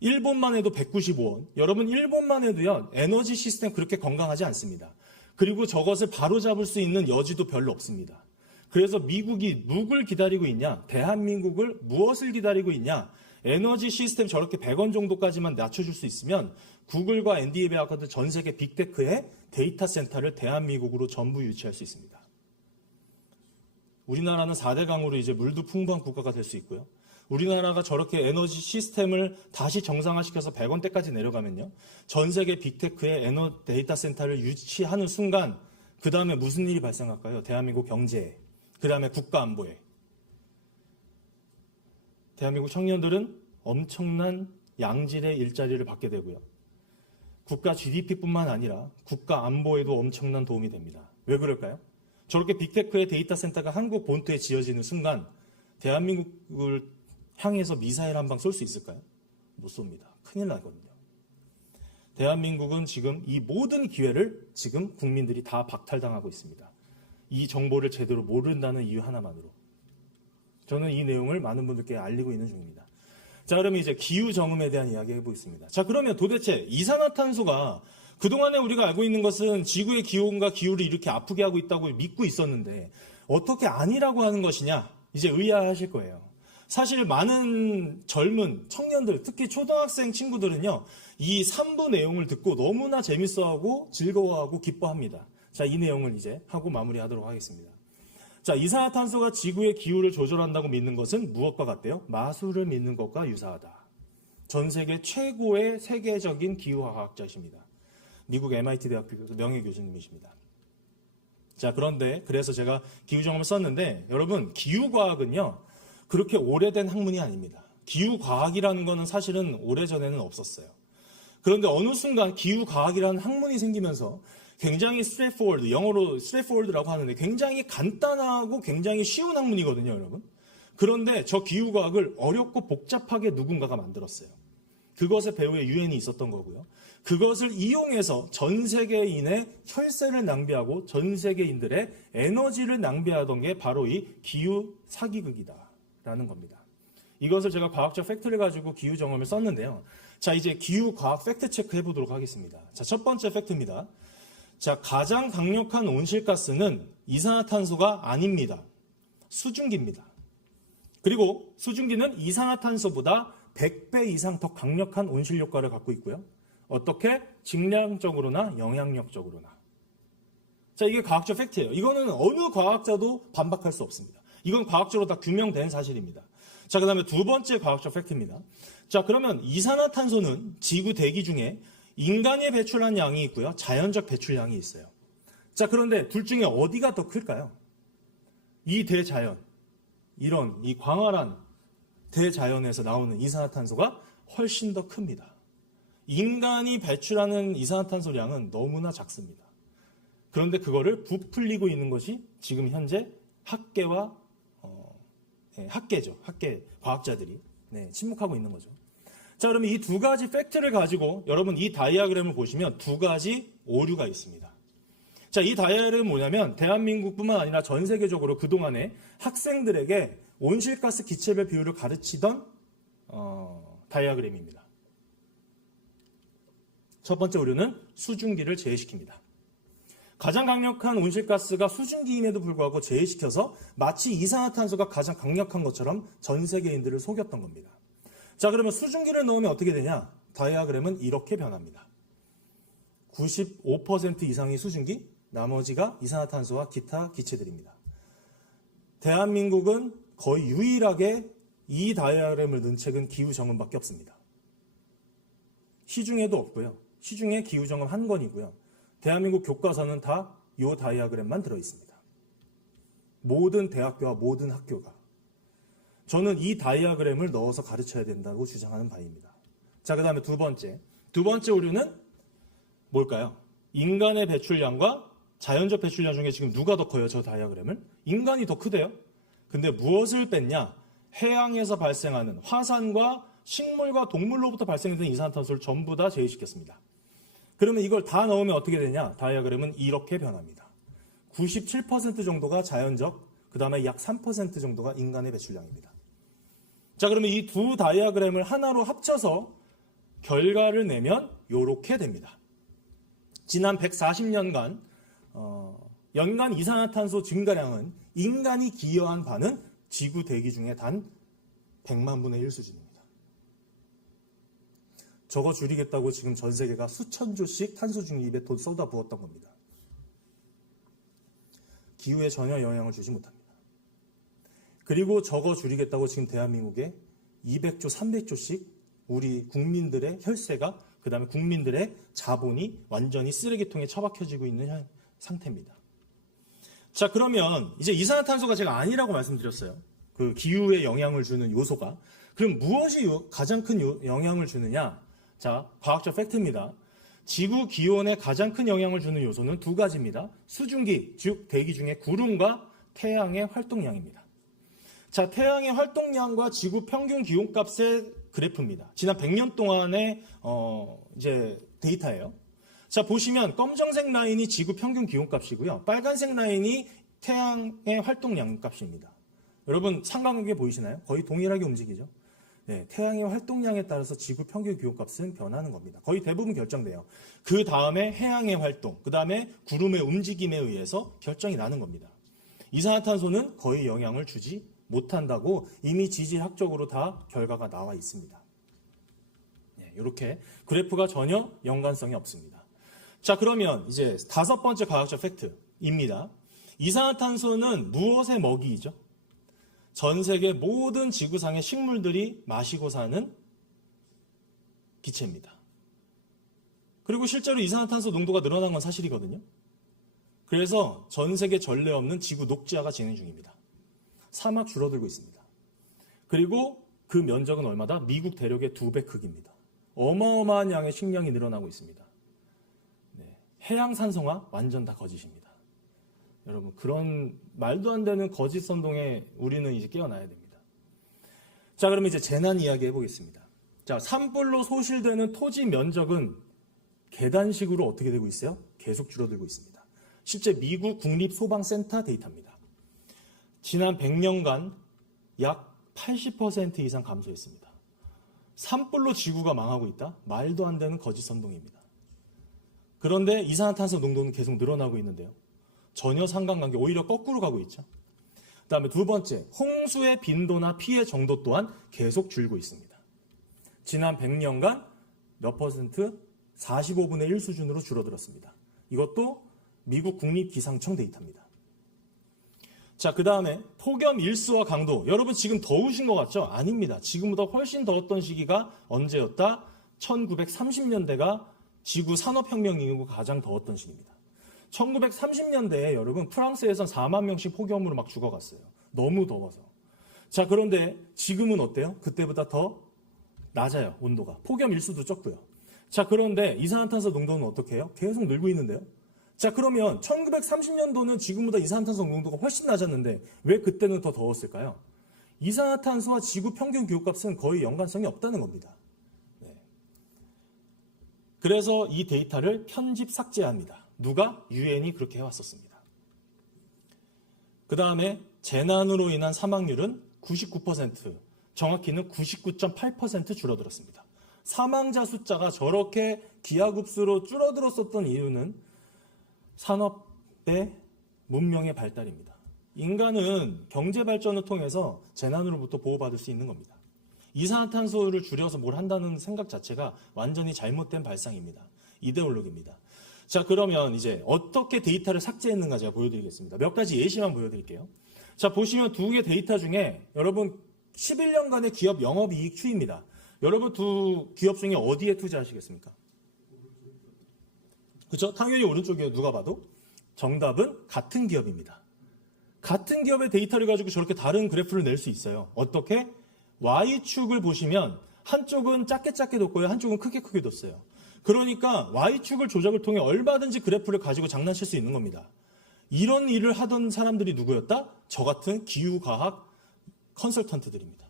일본만 해도 195원. 여러분, 일본만 해도요, 에너지 시스템 그렇게 건강하지 않습니다. 그리고 저것을 바로잡을 수 있는 여지도 별로 없습니다. 그래서 미국이 누굴 기다리고 있냐? 대한민국을 무엇을 기다리고 있냐? 에너지 시스템 저렇게 100원 정도까지만 낮춰줄 수 있으면 구글과 NDB와 같은 전 세계 빅테크의 데이터 센터를 대한민국으로 전부 유치할 수 있습니다. 우리나라는 4대 강으로 이제 물도 풍부한 국가가 될 수 있고요. 우리나라가 저렇게 에너지 시스템을 다시 정상화시켜서 100원대까지 내려가면요, 전 세계 빅테크의 데이터 센터를 유치하는 순간 그 다음에 무슨 일이 발생할까요? 대한민국 경제에, 그 다음에 국가 안보에. 대한민국 청년들은 엄청난 양질의 일자리를 받게 되고요. 국가 GDP뿐만 아니라 국가 안보에도 엄청난 도움이 됩니다. 왜 그럴까요? 저렇게 빅테크의 데이터 센터가 한국 본토에 지어지는 순간 대한민국을 향해서 미사일 한 방 쏠 수 있을까요? 못 쏩니다. 큰일 나거든요. 대한민국은 지금 이 모든 기회를 지금 국민들이 다 박탈당하고 있습니다. 이 정보를 제대로 모른다는 이유 하나만으로. 저는 이 내용을 많은 분들께 알리고 있는 중입니다. 자, 그러면 이제 기후정음에 대한 이야기 해보겠습니다. 자, 그러면 도대체 이산화탄소가 그동안에 우리가 알고 있는 것은 지구의 기온과 기후를 이렇게 아프게 하고 있다고 믿고 있었는데 어떻게 아니라고 하는 것이냐? 이제 의아하실 거예요. 사실 많은 젊은 청년들, 특히 초등학생 친구들은요, 이 3부 내용을 듣고 너무나 재밌어하고 즐거워하고 기뻐합니다. 자, 이 내용을 이제 하고 마무리하도록 하겠습니다. 자, 이산화탄소가 지구의 기후를 조절한다고 믿는 것은 무엇과 같대요? 마술을 믿는 것과 유사하다. 전 세계 최고의 세계적인 기후과학자이십니다. 미국 MIT 대학교 명예교수님이십니다. 자, 그런데 그래서 제가 기후정음을 썼는데 여러분, 기후과학은요 그렇게 오래된 학문이 아닙니다. 기후과학이라는 거는 사실은 오래전에는 없었어요. 그런데 어느 순간 기후과학이라는 학문이 생기면서 굉장히 straightforward, 영어로 straightforward라고 하는데 굉장히 간단하고 굉장히 쉬운 학문이거든요, 여러분. 그런데 저 기후과학을 어렵고 복잡하게 누군가가 만들었어요. 그것의 배후에 유엔이 있었던 거고요. 그것을 이용해서 전 세계인의 혈세를 낭비하고 전 세계인들의 에너지를 낭비하던 게 바로 이 기후 사기극이다라는 겁니다. 이것을 제가 과학적 팩트를 가지고 기후정음을 썼는데요. 자, 이제 기후과학 팩트 체크 해보도록 하겠습니다. 자, 첫 번째 팩트입니다. 자, 가장 강력한 온실가스는 이산화탄소가 아닙니다. 수증기입니다. 그리고 수증기는 이산화탄소보다 100배 이상 더 강력한 온실 효과를 갖고 있고요. 어떻게? 질량적으로나 영향력적으로나. 자, 이게 과학적 팩트예요. 이거는 어느 과학자도 반박할 수 없습니다. 이건 과학적으로 다 규명된 사실입니다. 자, 그 다음에 두 번째 과학적 팩트입니다. 자, 그러면 이산화탄소는 지구 대기 중에 인간이 배출한 양이 있고요. 자연적 배출량이 있어요. 자, 그런데 둘 중에 어디가 더 클까요? 이 대자연, 이런 이 광활한 대자연에서 나오는 이산화탄소가 훨씬 더 큽니다. 인간이 배출하는 이산화탄소량은 너무나 작습니다. 그런데 그거를 부풀리고 있는 것이 지금 현재 학계와 학계죠. 학계 과학자들이 침묵하고 있는 거죠. 자, 그러면 이 두 가지 팩트를 가지고 여러분 이 다이아그램을 보시면 두 가지 오류가 있습니다. 자, 이 다이아그램은 뭐냐면 대한민국뿐만 아니라 전 세계적으로 그동안에 학생들에게 온실가스 기체별 비율을 가르치던 다이아그램입니다. 첫 번째 오류는 수증기를 제외시킵니다. 가장 강력한 온실가스가 수증기임에도 불구하고 제외시켜서 마치 이산화탄소가 가장 강력한 것처럼 전 세계인들을 속였던 겁니다. 자, 그러면 수증기를 넣으면 어떻게 되냐? 다이아그램은 이렇게 변합니다. 95% 이상이 수증기, 나머지가 이산화탄소와 기타 기체들입니다. 대한민국은 거의 유일하게 이 다이아그램을 넣은 책은 기후정음밖에 없습니다. 시중에도 없고요. 시중에 기후정음 한 권이고요. 대한민국 교과서는 다 이 다이아그램만 들어있습니다. 모든 대학교와 모든 학교가. 저는 이 다이아그램을 넣어서 가르쳐야 된다고 주장하는 바입니다. 자, 그 다음에 두 번째 오류는 뭘까요? 인간의 배출량과 자연적 배출량 중에 지금 누가 더 커요? 저 다이아그램을? 인간이 더 크대요. 근데 무엇을 뺐냐? 해양에서 발생하는 화산과 식물과 동물로부터 발생되는 이산화탄소를 전부 다 제외시켰습니다. 그러면 이걸 다 넣으면 어떻게 되냐? 다이아그램은 이렇게 변합니다. 97% 정도가 자연적, 그 다음에 약 3% 정도가 인간의 배출량입니다. 자, 그러면 이 두 다이아그램을 하나로 합쳐서 결과를 내면 이렇게 됩니다. 지난 140년간 연간 이산화탄소 증가량은 인간이 기여한 바는 지구 대기 중에 단 100만 분의 1 수준입니다. 저거 줄이겠다고 지금 전 세계가 수천 조씩 탄소 중립에 돈 쏟아부었던 겁니다. 기후에 전혀 영향을 주지 못합니다. 그리고 저거 줄이겠다고 지금 대한민국에 200조, 300조씩 우리 국민들의 혈세가, 그 다음에 국민들의 자본이 완전히 쓰레기통에 처박혀지고 있는 상태입니다. 자, 그러면 이제 이산화탄소가 제가 아니라고 말씀드렸어요. 그 기후에 영향을 주는 요소가. 그럼 무엇이 가장 큰 영향을 주느냐? 자, 과학적 팩트입니다. 지구 기온에 가장 큰 영향을 주는 요소는 두 가지입니다. 수증기, 즉 대기 중에 구름과 태양의 활동량입니다. 자, 태양의 활동량과 지구 평균 기온값의 그래프입니다. 지난 100년 동안의 이제 데이터예요. 자, 보시면 검정색 라인이 지구 평균 기온값이고요. 빨간색 라인이 태양의 활동량 값입니다. 여러분 상관관계 보이시나요? 거의 동일하게 움직이죠. 네, 태양의 활동량에 따라서 지구 평균 기온값은 변하는 겁니다. 거의 대부분 결정돼요. 그 다음에 해양의 활동, 그 다음에 구름의 움직임에 의해서 결정이 나는 겁니다. 이산화탄소는 거의 영향을 주지 못한다고 이미 지질학적으로 다 결과가 나와 있습니다. 네, 이렇게 그래프가 전혀 연관성이 없습니다. 자, 그러면 이제 다섯 번째 과학적 팩트입니다. 이산화탄소는 무엇의 먹이이죠? 전 세계 모든 지구상의 식물들이 마시고 사는 기체입니다. 그리고 실제로 이산화탄소 농도가 늘어난 건 사실이거든요. 그래서 전 세계 전례 없는 지구 녹지화가 진행 중입니다. 사막 줄어들고 있습니다. 그리고 그 면적은 얼마다? 미국 대륙의 2배 크기입니다. 어마어마한 양의 식량이 늘어나고 있습니다. 네, 해양 산성화 완전 다 거짓입니다. 여러분, 그런 말도 안 되는 거짓 선동에 우리는 이제 깨어나야 됩니다. 자, 그러면 이제 재난 이야기 해보겠습니다. 자, 산불로 소실되는 토지 면적은 계단식으로 어떻게 되고 있어요? 계속 줄어들고 있습니다. 실제 미국 국립소방센터 데이터입니다. 지난 100년간 약 80% 이상 감소했습니다. 산불로 지구가 망하고 있다? 말도 안 되는 거짓 선동입니다. 그런데 이산화탄소 농도는 계속 늘어나고 있는데요. 전혀 상관관계, 오히려 거꾸로 가고 있죠. 그 다음에 두 번째, 홍수의 빈도나 피해 정도 또한 계속 줄고 있습니다. 지난 100년간 몇 퍼센트? 45분의 1 수준으로 줄어들었습니다. 이것도 미국 국립기상청 데이터입니다. 자, 그 다음에 폭염 일수와 강도. 여러분 지금 더우신 것 같죠? 아닙니다. 지금보다 훨씬 더웠던 시기가 언제였다? 1930년대가 지구 산업혁명 이후 가장 더웠던 시기입니다. 1930년대에 여러분 프랑스에선 4만 명씩 폭염으로 막 죽어갔어요. 너무 더워서. 자, 그런데 지금은 어때요? 그때보다 더 낮아요, 온도가. 폭염 일수도 적고요. 자, 그런데 이산화탄소 농도는 어떻게 해요? 계속 늘고 있는데요. 자, 그러면 1930년도는 지금보다 이산화탄소 농도가 훨씬 낮았는데 왜 그때는 더 더웠을까요? 이산화탄소와 지구 평균 기온값은 거의 연관성이 없다는 겁니다. 네. 그래서 이 데이터를 편집 삭제합니다. 누가? 유엔이 그렇게 해왔었습니다. 그 다음에 재난으로 인한 사망률은 99%, 정확히는 99.8% 줄어들었습니다. 사망자 숫자가 저렇게 기하급수로 줄어들었었던 이유는 산업의 문명의 발달입니다. 인간은 경제 발전을 통해서 재난으로부터 보호받을 수 있는 겁니다. 이산화탄소를 줄여서 뭘 한다는 생각 자체가 완전히 잘못된 발상입니다. 이데올로기입니다. 자, 그러면 이제 어떻게 데이터를 삭제했는가 제가 보여드리겠습니다. 몇 가지 예시만 보여드릴게요. 자, 보시면 두 개 데이터 중에 여러분 11년간의 기업 영업이익 추이입니다. 여러분 두 기업 중에 어디에 투자하시겠습니까? 그렇죠? 당연히 오른쪽이에요. 누가 봐도. 정답은 같은 기업입니다. 같은 기업의 데이터를 가지고 저렇게 다른 그래프를 낼 수 있어요. 어떻게? Y축을 보시면 한쪽은 작게 뒀고요. 한쪽은 크게 뒀어요. 그러니까 Y축을 조작을 통해 얼마든지 그래프를 가지고 장난칠 수 있는 겁니다. 이런 일을 하던 사람들이 누구였다? 저 같은 기후과학 컨설턴트들입니다.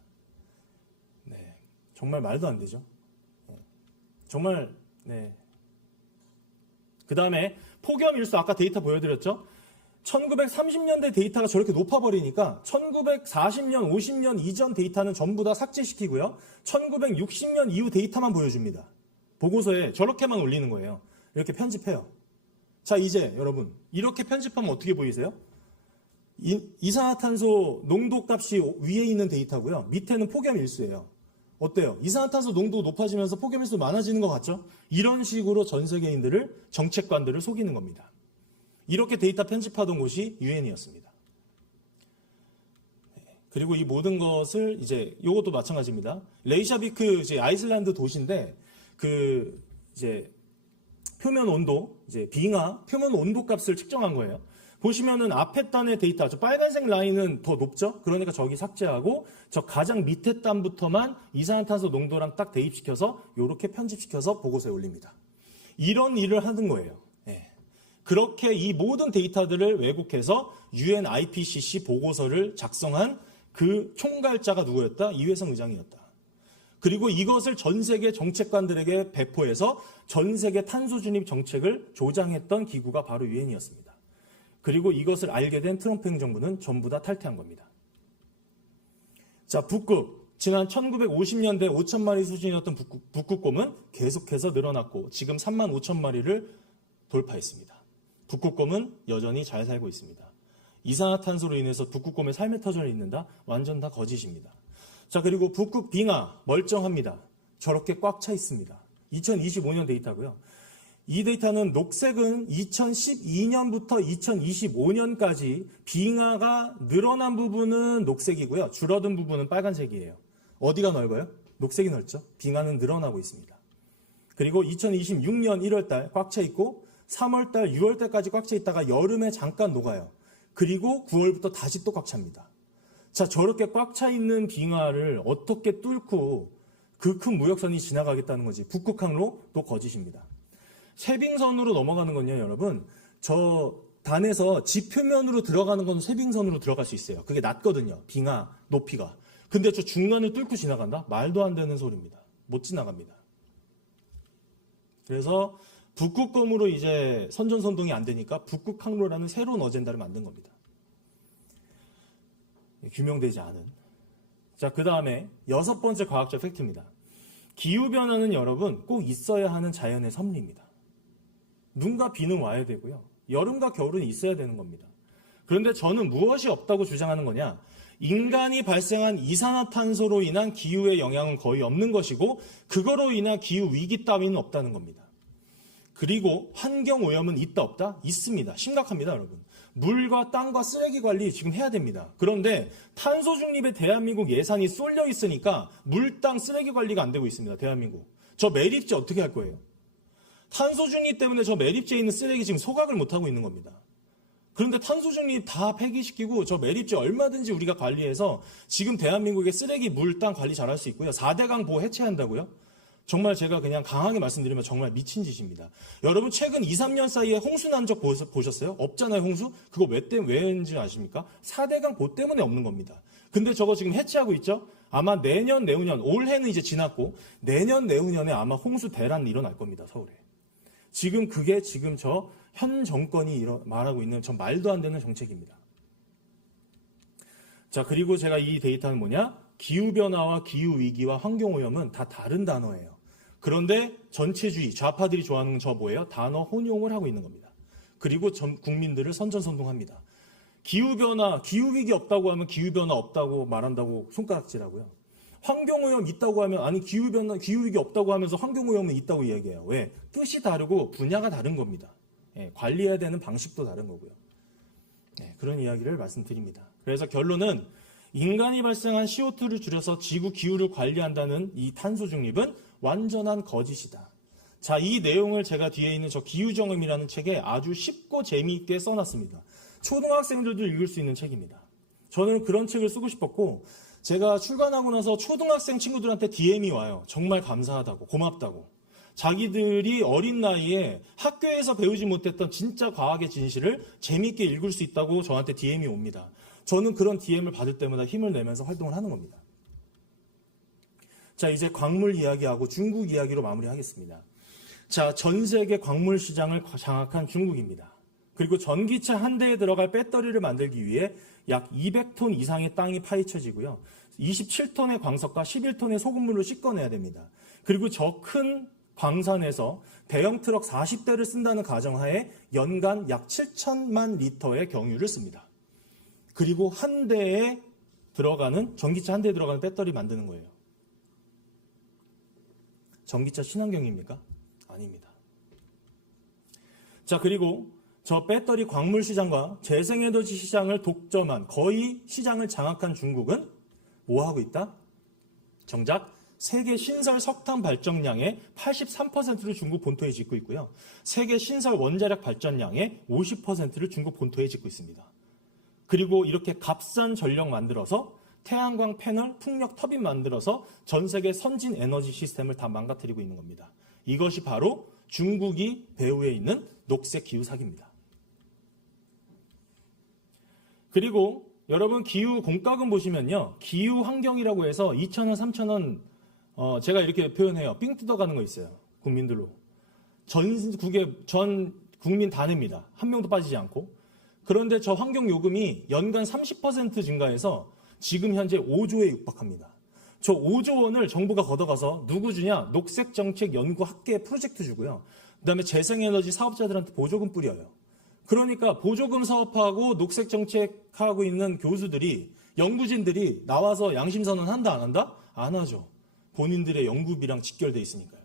네, 정말 말도 안 되죠. 네, 정말 네. 그 다음에 폭염 일수 아까 데이터 보여드렸죠? 1930년대 데이터가 저렇게 높아버리니까 1940년, 50년 이전 데이터는 전부 다 삭제시키고요. 1960년 이후 데이터만 보여줍니다. 보고서에 저렇게만 올리는 거예요. 이렇게 편집해요. 자, 이제 여러분 이렇게 편집하면 어떻게 보이세요? 이산화탄소 농도 값이 위에 있는 데이터고요. 밑에는 폭염 일수예요. 어때요? 이산화탄소 농도 높아지면서 폭염 일수 많아지는 것 같죠? 이런 식으로 전 세계인들을, 정책관들을 속이는 겁니다. 이렇게 데이터 편집하던 곳이 유엔이었습니다. 그리고 이 모든 것을 이제 이것도 마찬가지입니다. 레이샤비크 이제 아이슬란드 도시인데 그 이제 표면 온도, 이제 빙하 표면 온도 값을 측정한 거예요. 보시면은 앞에 단의 데이터, 저 빨간색 라인은 더 높죠? 그러니까 저기 삭제하고 저 가장 밑에 단부터만 이산화탄소 농도랑 딱 대입시켜서 이렇게 편집시켜서 보고서에 올립니다. 이런 일을 하는 거예요. 예. 그렇게 이 모든 데이터들을 왜곡해서 UN IPCC 보고서를 작성한 그 총괄자가 누구였다? 이회성 의장이었다. 그리고 이것을 전 세계 정책관들에게 배포해서 전 세계 탄소 중립 정책을 조장했던 기구가 바로 유엔이었습니다. 그리고 이것을 알게 된 트럼프 행정부는 전부 다 탈퇴한 겁니다. 자, 북극. 지난 1950년대 5천 마리 수준이었던 북극곰은 계속해서 늘어났고 지금 3만 5천 마리를 돌파했습니다. 북극곰은 여전히 잘 살고 있습니다. 이산화탄소로 인해서 북극곰의 삶의 터전을 잇는다? 완전 다 거짓입니다. 자, 그리고 북극 빙하 멀쩡합니다. 저렇게 꽉 차 있습니다. 2025년 데이터고요. 이 데이터는 녹색은 2012년부터 2025년까지 빙하가 늘어난 부분은 녹색이고요. 줄어든 부분은 빨간색이에요. 어디가 넓어요? 녹색이 넓죠. 빙하는 늘어나고 있습니다. 그리고 2026년 1월달 꽉 차 있고 3월달, 6월달까지 꽉 차 있다가 여름에 잠깐 녹아요. 그리고 9월부터 다시 또 꽉 찹니다. 자, 저렇게 꽉 차 있는 빙하를 어떻게 뚫고 그 큰 무역선이 지나가겠다는 거지. 북극항로도 거짓입니다. 세빙선으로 넘어가는 건요, 여러분. 저 단에서 지표면으로 들어가는 건 세빙선으로 들어갈 수 있어요. 그게 낮거든요. 빙하 높이가. 근데 저 중간을 뚫고 지나간다? 말도 안 되는 소리입니다. 못 지나갑니다. 그래서 북극곰으로 이제 선전선동이 안 되니까 북극항로라는 새로운 어젠다를 만든 겁니다. 규명되지 않은. 자, 그 다음에 6번째 과학적 팩트입니다. 기후변화는 여러분 꼭 있어야 하는 자연의 섭리입니다. 눈과 비는 와야 되고요. 여름과 겨울은 있어야 되는 겁니다. 그런데 저는 무엇이 없다고 주장하는 거냐? 인간이 발생한 이산화탄소로 인한 기후의 영향은 거의 없는 것이고 그거로 인한 기후위기 따위는 없다는 겁니다. 그리고 환경오염은 있다 없다? 있습니다. 심각합니다, 여러분. 물과 땅과 쓰레기 관리 지금 해야 됩니다. 그런데 탄소 중립에 대한민국 예산이 쏠려 있으니까 물, 땅, 쓰레기 관리가 안 되고 있습니다. 대한민국. 저 매립지 어떻게 할 거예요? 탄소 중립 때문에 저 매립지에 있는 쓰레기 지금 소각을 못하고 있는 겁니다. 그런데 탄소 중립 다 폐기시키고 저 매립지 얼마든지 우리가 관리해서 지금 대한민국의 쓰레기, 물, 땅 관리 잘할 수 있고요. 4대강 보호 해체한다고요? 정말 제가 그냥 강하게 말씀드리면 정말 미친 짓입니다. 여러분 최근 2, 3년 사이에 홍수 난 적 보셨어요? 없잖아요, 홍수? 그거 왜 했는지 아십니까? 4대강 보 때문에 없는 겁니다. 근데 저거 지금 해체하고 있죠? 아마 내년, 내후년, 올해는 이제 지났고 내년, 내후년에 아마 홍수 대란이 일어날 겁니다, 서울에. 지금 그게 지금 저 현 정권이 말하고 있는 저 말도 안 되는 정책입니다. 자, 그리고 제가 이 데이터는 뭐냐? 기후변화와 기후위기와 환경오염은 다 다른 단어예요. 그런데 전체주의, 좌파들이 좋아하는 저 뭐예요? 단어 혼용을 하고 있는 겁니다. 그리고 전 국민들을 선전선동합니다. 기후변화, 기후위기 없다고 하면 기후변화 없다고 말한다고 손가락질하고요. 환경오염 있다고 하면 아니 기후변화, 기후위기 없다고 하면서 환경오염은 있다고 이야기해요. 왜? 뜻이 다르고 분야가 다른 겁니다. 예, 관리해야 되는 방식도 다른 거고요. 예, 그런 이야기를 말씀드립니다. 그래서 결론은 인간이 발생한 CO2를 줄여서 지구 기후를 관리한다는 이 탄소 중립은 완전한 거짓이다. 자, 이 내용을 제가 뒤에 있는 저 기후정음이라는 책에 아주 쉽고 재미있게 써놨습니다. 초등학생들도 읽을 수 있는 책입니다. 저는 그런 책을 쓰고 싶었고 제가 출간하고 나서 초등학생 친구들한테 DM이 와요. 정말 감사하다고, 고맙다고. 자기들이 어린 나이에 학교에서 배우지 못했던 진짜 과학의 진실을 재미있게 읽을 수 있다고 저한테 DM이 옵니다. 저는 그런 DM을 받을 때마다 힘을 내면서 활동을 하는 겁니다. 자, 이제 광물 이야기하고 중국 이야기로 마무리하겠습니다. 자, 전 세계 광물 시장을 장악한 중국입니다. 그리고 전기차 한 대에 들어갈 배터리를 만들기 위해 약 200톤 이상의 땅이 파헤쳐지고요. 27톤의 광석과 11톤의 소금물로 씻어내야 됩니다. 그리고 저 큰 광산에서 대형 트럭 40대를 쓴다는 가정하에 연간 약 7천만 리터의 경유를 씁니다. 그리고 한 대에 들어가는, 전기차 한 대에 들어가는 배터리 만드는 거예요. 전기차 친환경입니까? 아닙니다. 자, 그리고 저 배터리 광물 시장과 재생에너지 시장을 독점한, 거의 시장을 장악한 중국은 뭐 하고 있다? 정작 세계 신설 석탄 발전량의 83%를 중국 본토에 짓고 있고요. 세계 신설 원자력 발전량의 50%를 중국 본토에 짓고 있습니다. 그리고 이렇게 값싼 전력 만들어서 태양광 패널, 풍력 터빈 만들어서 전 세계 선진 에너지 시스템을 다 망가뜨리고 있는 겁니다. 이것이 바로 중국이 배후에 있는 녹색 기후 사기입니다. 그리고 여러분 기후 공과금 보시면요. 기후 환경이라고 해서 2,000원, 3,000원 제가 이렇게 표현해요. 삥 뜯어가는 거 있어요. 국민들로. 전 국민 다 냅니다. 한 명도 빠지지 않고. 그런데 저 환경요금이 연간 30% 증가해서 지금 현재 5조에 육박합니다. 저 5조 원을 정부가 걷어가서 누구 주냐? 녹색정책연구학계 프로젝트 주고요. 그다음에 재생에너지 사업자들한테 보조금 뿌려요. 그러니까 보조금 사업하고 녹색정책하고 있는 교수들이, 연구진들이 나와서 양심선언 한다 안 한다? 안 하죠. 본인들의 연구비랑 직결돼 있으니까요.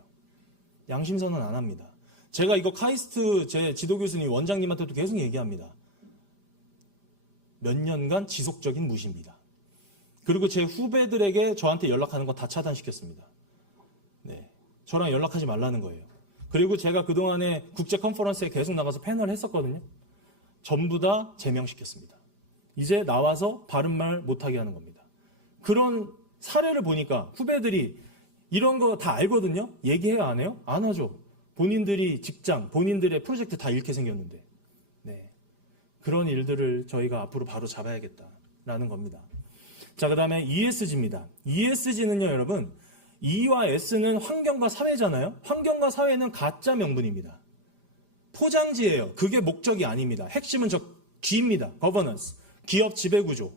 양심선언 안 합니다. 제가 이거 카이스트 제 지도교수님 원장님한테도 계속 얘기합니다. 몇 년간 지속적인 무시입니다. 그리고 제 후배들에게 저한테 연락하는 거 다 차단시켰습니다. 네, 저랑 연락하지 말라는 거예요. 그리고 제가 그동안에 국제 컨퍼런스에 계속 나가서 패널 했었거든요. 전부 다 제명시켰습니다. 이제 나와서 바른 말 못하게 하는 겁니다. 그런 사례를 보니까 후배들이 이런 거 다 알거든요. 얘기해야 안 해요? 안 하죠. 본인들이 직장, 본인들의 프로젝트 다 잃게 생겼는데. 네, 그런 일들을 저희가 앞으로 바로 잡아야겠다라는 겁니다. 자, 그 다음에 ESG입니다. ESG는요, 여러분, E와 S는 환경과 사회잖아요. 환경과 사회는 가짜 명분입니다. 포장지예요. 그게 목적이 아닙니다. 핵심은 저 G입니다. Governance. 기업 지배구조.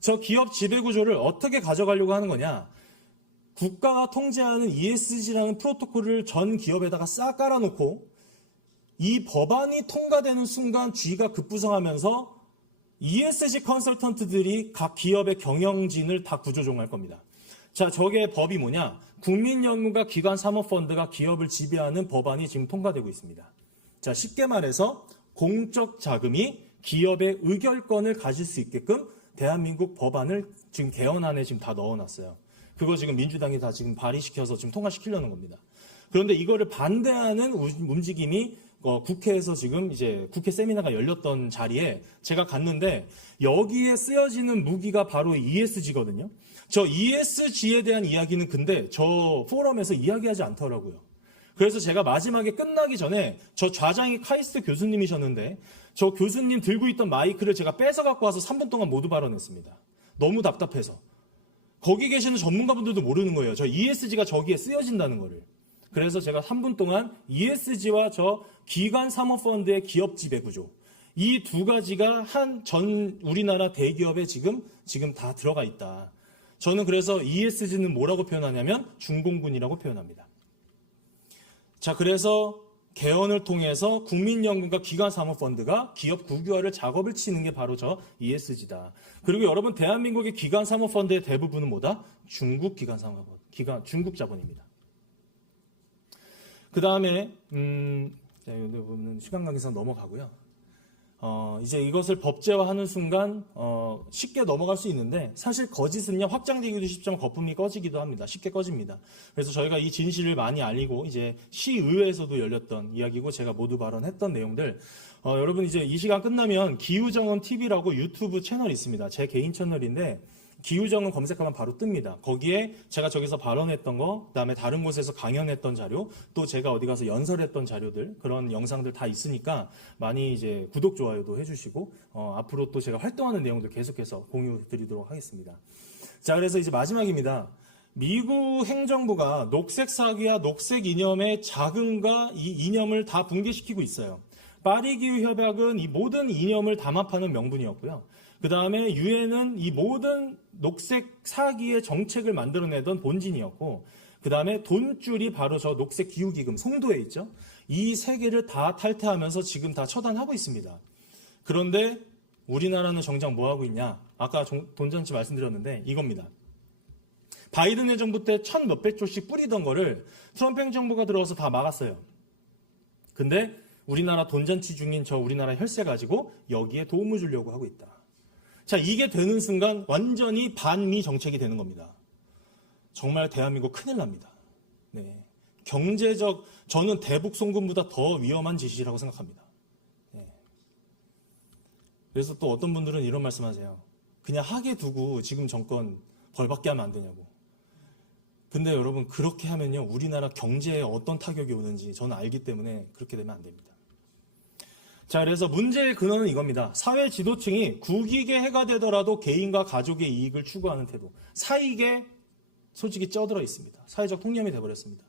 저 기업 지배구조를 어떻게 가져가려고 하는 거냐. 국가가 통제하는 ESG라는 프로토콜을 전 기업에다가 싹 깔아놓고 이 법안이 통과되는 순간 G가 급부상하면서 ESG 컨설턴트들이 각 기업의 경영진을 다 구조조정할 겁니다. 자, 저게 법이 뭐냐? 국민연금과 기관사모펀드가 기업을 지배하는 법안이 지금 통과되고 있습니다. 자, 쉽게 말해서 공적 자금이 기업의 의결권을 가질 수 있게끔 대한민국 법안을 지금 개헌안에 지금 다 넣어놨어요. 그거 지금 민주당이 다 지금 발의시켜서 지금 통과시키려는 겁니다. 그런데 이거를 반대하는 움직임이 국회에서 지금 이제 국회 세미나가 열렸던 자리에 제가 갔는데 여기에 쓰여지는 무기가 바로 ESG거든요. 저 ESG에 대한 이야기는 근데 저 포럼에서 이야기하지 않더라고요. 그래서 제가 마지막에 끝나기 전에 저 좌장이 카이스트 교수님이셨는데 저 교수님 들고 있던 마이크를 제가 뺏어 갖고 와서 3분 동안 모두 발언했습니다. 너무 답답해서. 거기 계시는 전문가분들도 모르는 거예요. 저 ESG가 저기에 쓰여진다는 거를. 그래서 제가 3분 동안 ESG와 저 기관 사모펀드의 기업 지배 구조, 이 두 가지가 한 전 우리나라 대기업에 지금 다 들어가 있다. 저는 그래서 ESG는 뭐라고 표현하냐면 중공군이라고 표현합니다. 자, 그래서 개헌을 통해서 국민연금과 기관사모펀드가 기업 국유화를 작업을 치는 게 바로 저 ESG다. 그리고 여러분, 대한민국의 기관사모펀드의 대부분은 뭐다? 중국 중국 자본입니다. 그 다음에 여기 시간 관계상 넘어가고요. 이제 이것을 법제화하는 순간 쉽게 넘어갈 수 있는데 사실 거짓은요 확장되기도 쉽지만 거품이 꺼지기도 합니다. 쉽게 꺼집니다. 그래서 저희가 이 진실을 많이 알리고 이제 시의회에서도 열렸던 이야기고 제가 모두 발언했던 내용들 여러분 이제 이 시간 끝나면 기후정원 TV라고 유튜브 채널이 있습니다. 제 개인 채널인데 기후정원 검색하면 바로 뜹니다. 거기에 제가 저기서 발언했던 거, 그다음에 다른 곳에서 강연했던 자료, 또 제가 어디 가서 연설했던 자료들, 그런 영상들 다 있으니까 많이 이제 구독, 좋아요도 해주시고 앞으로 또 제가 활동하는 내용들 계속해서 공유 드리도록 하겠습니다. 자, 그래서 이제 마지막입니다. 미국 행정부가 녹색 사기와 녹색 이념의 자금과 이 이념을 다 붕괴시키고 있어요. 파리 기후 협약은 이 모든 이념을 담합하는 명분이었고요. 그 다음에 유엔은 이 모든 녹색 사기의 정책을 만들어내던 본진이었고, 그 다음에 돈줄이 바로 저 녹색 기후기금 송도에 있죠. 이 세 개를 다 탈퇴하면서 지금 다 처단하고 있습니다. 그런데 우리나라는 정작 뭐 하고 있냐? 아까 돈전치 말씀드렸는데 이겁니다. 바이든 행정부 때 1,000몇백 조씩 뿌리던 거를 트럼프 행정부가 들어와서 다 막았어요. 근데 우리나라 돈잔치 중인 저 우리나라 혈세 가지고 여기에 도움을 주려고 하고 있다. 자, 이게 되는 순간 완전히 반미 정책이 되는 겁니다. 정말 대한민국 큰일 납니다. 네. 저는 대북 송금보다 더 위험한 짓이라고 생각합니다. 네. 그래서 또 어떤 분들은 이런 말씀하세요. 그냥 하게 두고 지금 정권 벌받게 하면 안 되냐고. 근데 여러분, 그렇게 하면요, 우리나라 경제에 어떤 타격이 오는지 저는 알기 때문에 그렇게 되면 안 됩니다. 자, 그래서 문제의 근원은 이겁니다. 사회 지도층이 국익에 해가 되더라도 개인과 가족의 이익을 추구하는 태도, 사익에 솔직히 쩌들어 있습니다. 사회적 통념이 되어버렸습니다.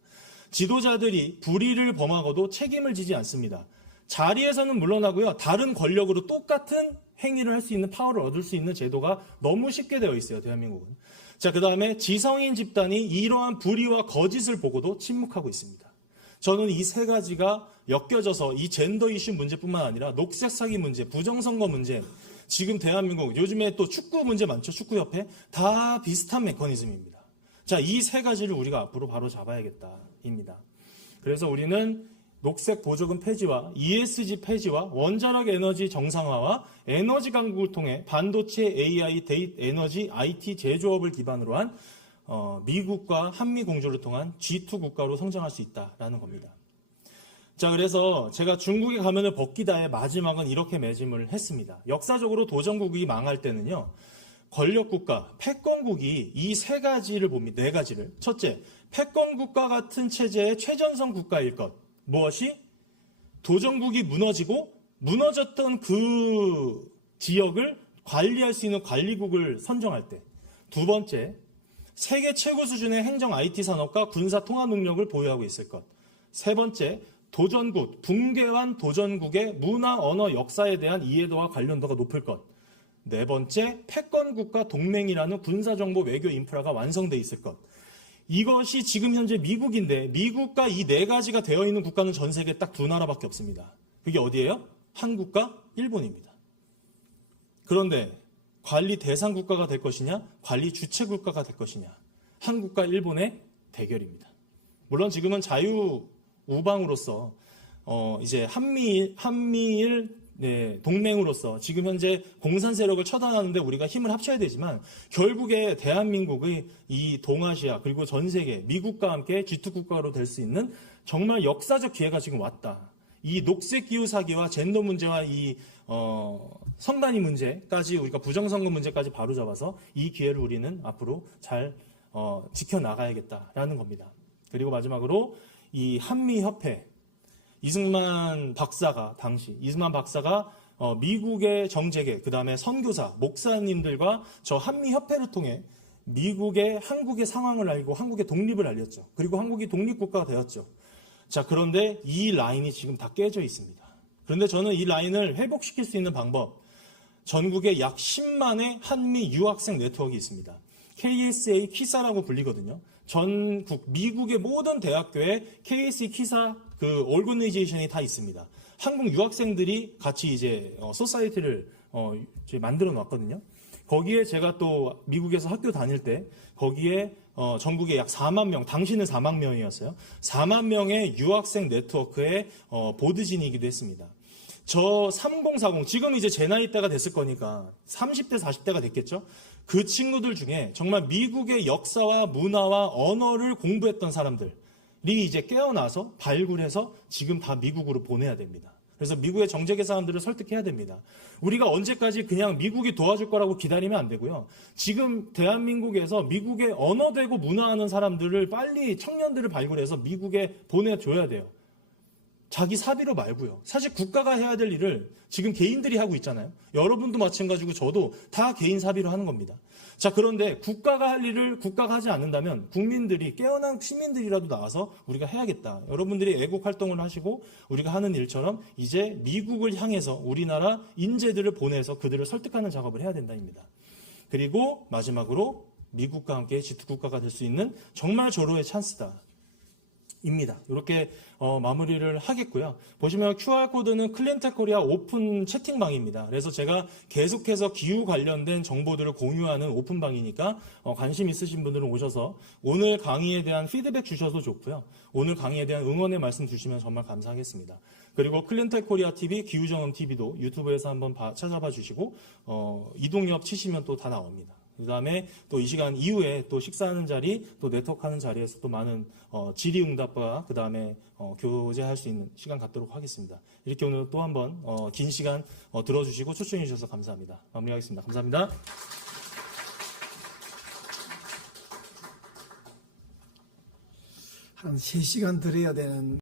지도자들이 불의를 범하고도 책임을 지지 않습니다. 자리에서는 물러나고요, 다른 권력으로 똑같은 행위를 할 수 있는 파워를 얻을 수 있는 제도가 너무 쉽게 되어 있어요, 대한민국은. 자, 그 다음에 지성인 집단이 이러한 불의와 거짓을 보고도 침묵하고 있습니다. 저는 이 세 가지가 엮여져서 이 젠더 이슈 문제뿐만 아니라 녹색 사기 문제, 부정선거 문제, 지금 대한민국 요즘에 또 축구 문제 많죠. 축구협회 다 비슷한 메커니즘입니다. 자, 이 세 가지를 우리가 앞으로 바로 잡아야겠다입니다. 그래서 우리는 녹색 보조금 폐지와 ESG 폐지와 원자력 에너지 정상화와 에너지 강국을 통해 반도체, AI, 에너지, IT 제조업을 기반으로 한 미국과 한미 공조를 통한 G2 국가로 성장할 수 있다라는 겁니다. 자, 그래서 제가 중국의 가면을 벗기다의 마지막은 이렇게 매짐을 했습니다. 역사적으로 도전국이 망할 때는요, 권력국가, 패권국이 이 세 가지를 봅니다. 네 가지를. 첫째, 패권국가 같은 체제의 최전선 국가일 것. 무엇이? 도전국이 무너지고 무너졌던 그 지역을 관리할 수 있는 관리국을 선정할 때. 두 번째, 세계 최고 수준의 행정 IT 산업과 군사 통합 능력을 보유하고 있을 것. 세 번째, 도전국, 붕괴한 도전국의 문화, 언어, 역사에 대한 이해도와 관련도가 높을 것. 네 번째, 패권국가 동맹이라는 군사정보 외교 인프라가 완성돼 있을 것. 이것이 지금 현재 미국인데, 미국과 이 네 가지가 되어 있는 국가는 전 세계에 딱 두 나라밖에 없습니다. 그게 어디예요? 한국과 일본입니다. 그런데 관리 대상 국가가 될 것이냐, 관리 주체 국가가 될 것이냐, 한국과 일본의 대결입니다. 물론 지금은 자유우방으로서 이제 한미일 동맹으로서 지금 현재 공산 세력을 처단하는데 우리가 힘을 합쳐야 되지만, 결국에 대한민국의 이 동아시아 그리고 전 세계 미국과 함께 G2 국가로 될 수 있는 정말 역사적 기회가 지금 왔다. 이 녹색 기후 사기와 젠더 문제와 이 선단위 문제까지, 우리가 부정선거 문제까지 바로잡아서 이 기회를 우리는 앞으로 잘 지켜나가야겠다라는 겁니다. 그리고 마지막으로 이 한미협회, 이승만 박사가 미국의 정재계, 그 다음에 선교사, 목사님들과 저 한미협회를 통해 미국의 한국의 상황을 알고 한국의 독립을 알렸죠. 그리고 한국이 독립국가가 되었죠. 자, 그런데 이 라인이 지금 다 깨져 있습니다. 그런데 저는 이 라인을 회복시킬 수 있는 방법, 전국에 약 10만의 한미 유학생 네트워크가 있습니다. KSA 키사라고 불리거든요. 전국 미국의 모든 대학교에 KSA 키사 그 오르거니제이션이 다 있습니다. 한국 유학생들이 같이 이제 소사이티를 만들어 놨거든요. 거기에 제가 또 미국에서 학교 다닐 때 거기에 전국에 약 4만 명, 당시는 4만 명이었어요. 4만 명의 유학생 네트워크의 보드진이기도 했습니다. 저 3040, 지금 이제 제 나이 때가 됐을 거니까 30대, 40대가 됐겠죠? 그 친구들 중에 정말 미국의 역사와 문화와 언어를 공부했던 사람들이 이제 깨어나서 발굴해서 지금 다 미국으로 보내야 됩니다. 그래서 미국의 정재계 사람들을 설득해야 됩니다. 우리가 언제까지 그냥 미국이 도와줄 거라고 기다리면 안 되고요. 지금 대한민국에서 미국의 언어되고 문화하는 사람들을 빨리 청년들을 발굴해서 미국에 보내줘야 돼요. 자기 사비로 말고요. 사실 국가가 해야 될 일을 지금 개인들이 하고 있잖아요. 여러분도 마찬가지고 저도 다 개인 사비로 하는 겁니다. 자, 그런데 국가가 할 일을 국가가 하지 않는다면 국민들이, 깨어난 시민들이라도 나와서 우리가 해야겠다. 여러분들이 애국 활동을 하시고 우리가 하는 일처럼 이제 미국을 향해서 우리나라 인재들을 보내서 그들을 설득하는 작업을 해야 된다입니다. 그리고 마지막으로 미국과 함께 G2 국가가 될 수 있는 정말 절호의 찬스다. 입니다. 이렇게 마무리를 하겠고요. 보시면 QR코드는 클린텍 코리아 오픈 채팅방입니다. 그래서 제가 계속해서 기후 관련된 정보들을 공유하는 오픈방이니까 관심 있으신 분들은 오셔서 오늘 강의에 대한 피드백 주셔도 좋고요. 오늘 강의에 대한 응원의 말씀 주시면 정말 감사하겠습니다. 그리고 클린텍 코리아 TV, 기후정음 TV도 유튜브에서 한번 찾아봐 주시고 이동엽 치시면 또 다 나옵니다. 그 다음에 또 이 시간 이후에 또 식사하는 자리, 또 네트워크하는 자리에서 또 많은 질의응답과 그 다음에 교제할 수 있는 시간 갖도록 하겠습니다. 이렇게 오늘 또 한번 긴 시간 들어주시고 초청해 주셔서 감사합니다. 마무리하겠습니다. 감사합니다. 한 3시간 들어야 되는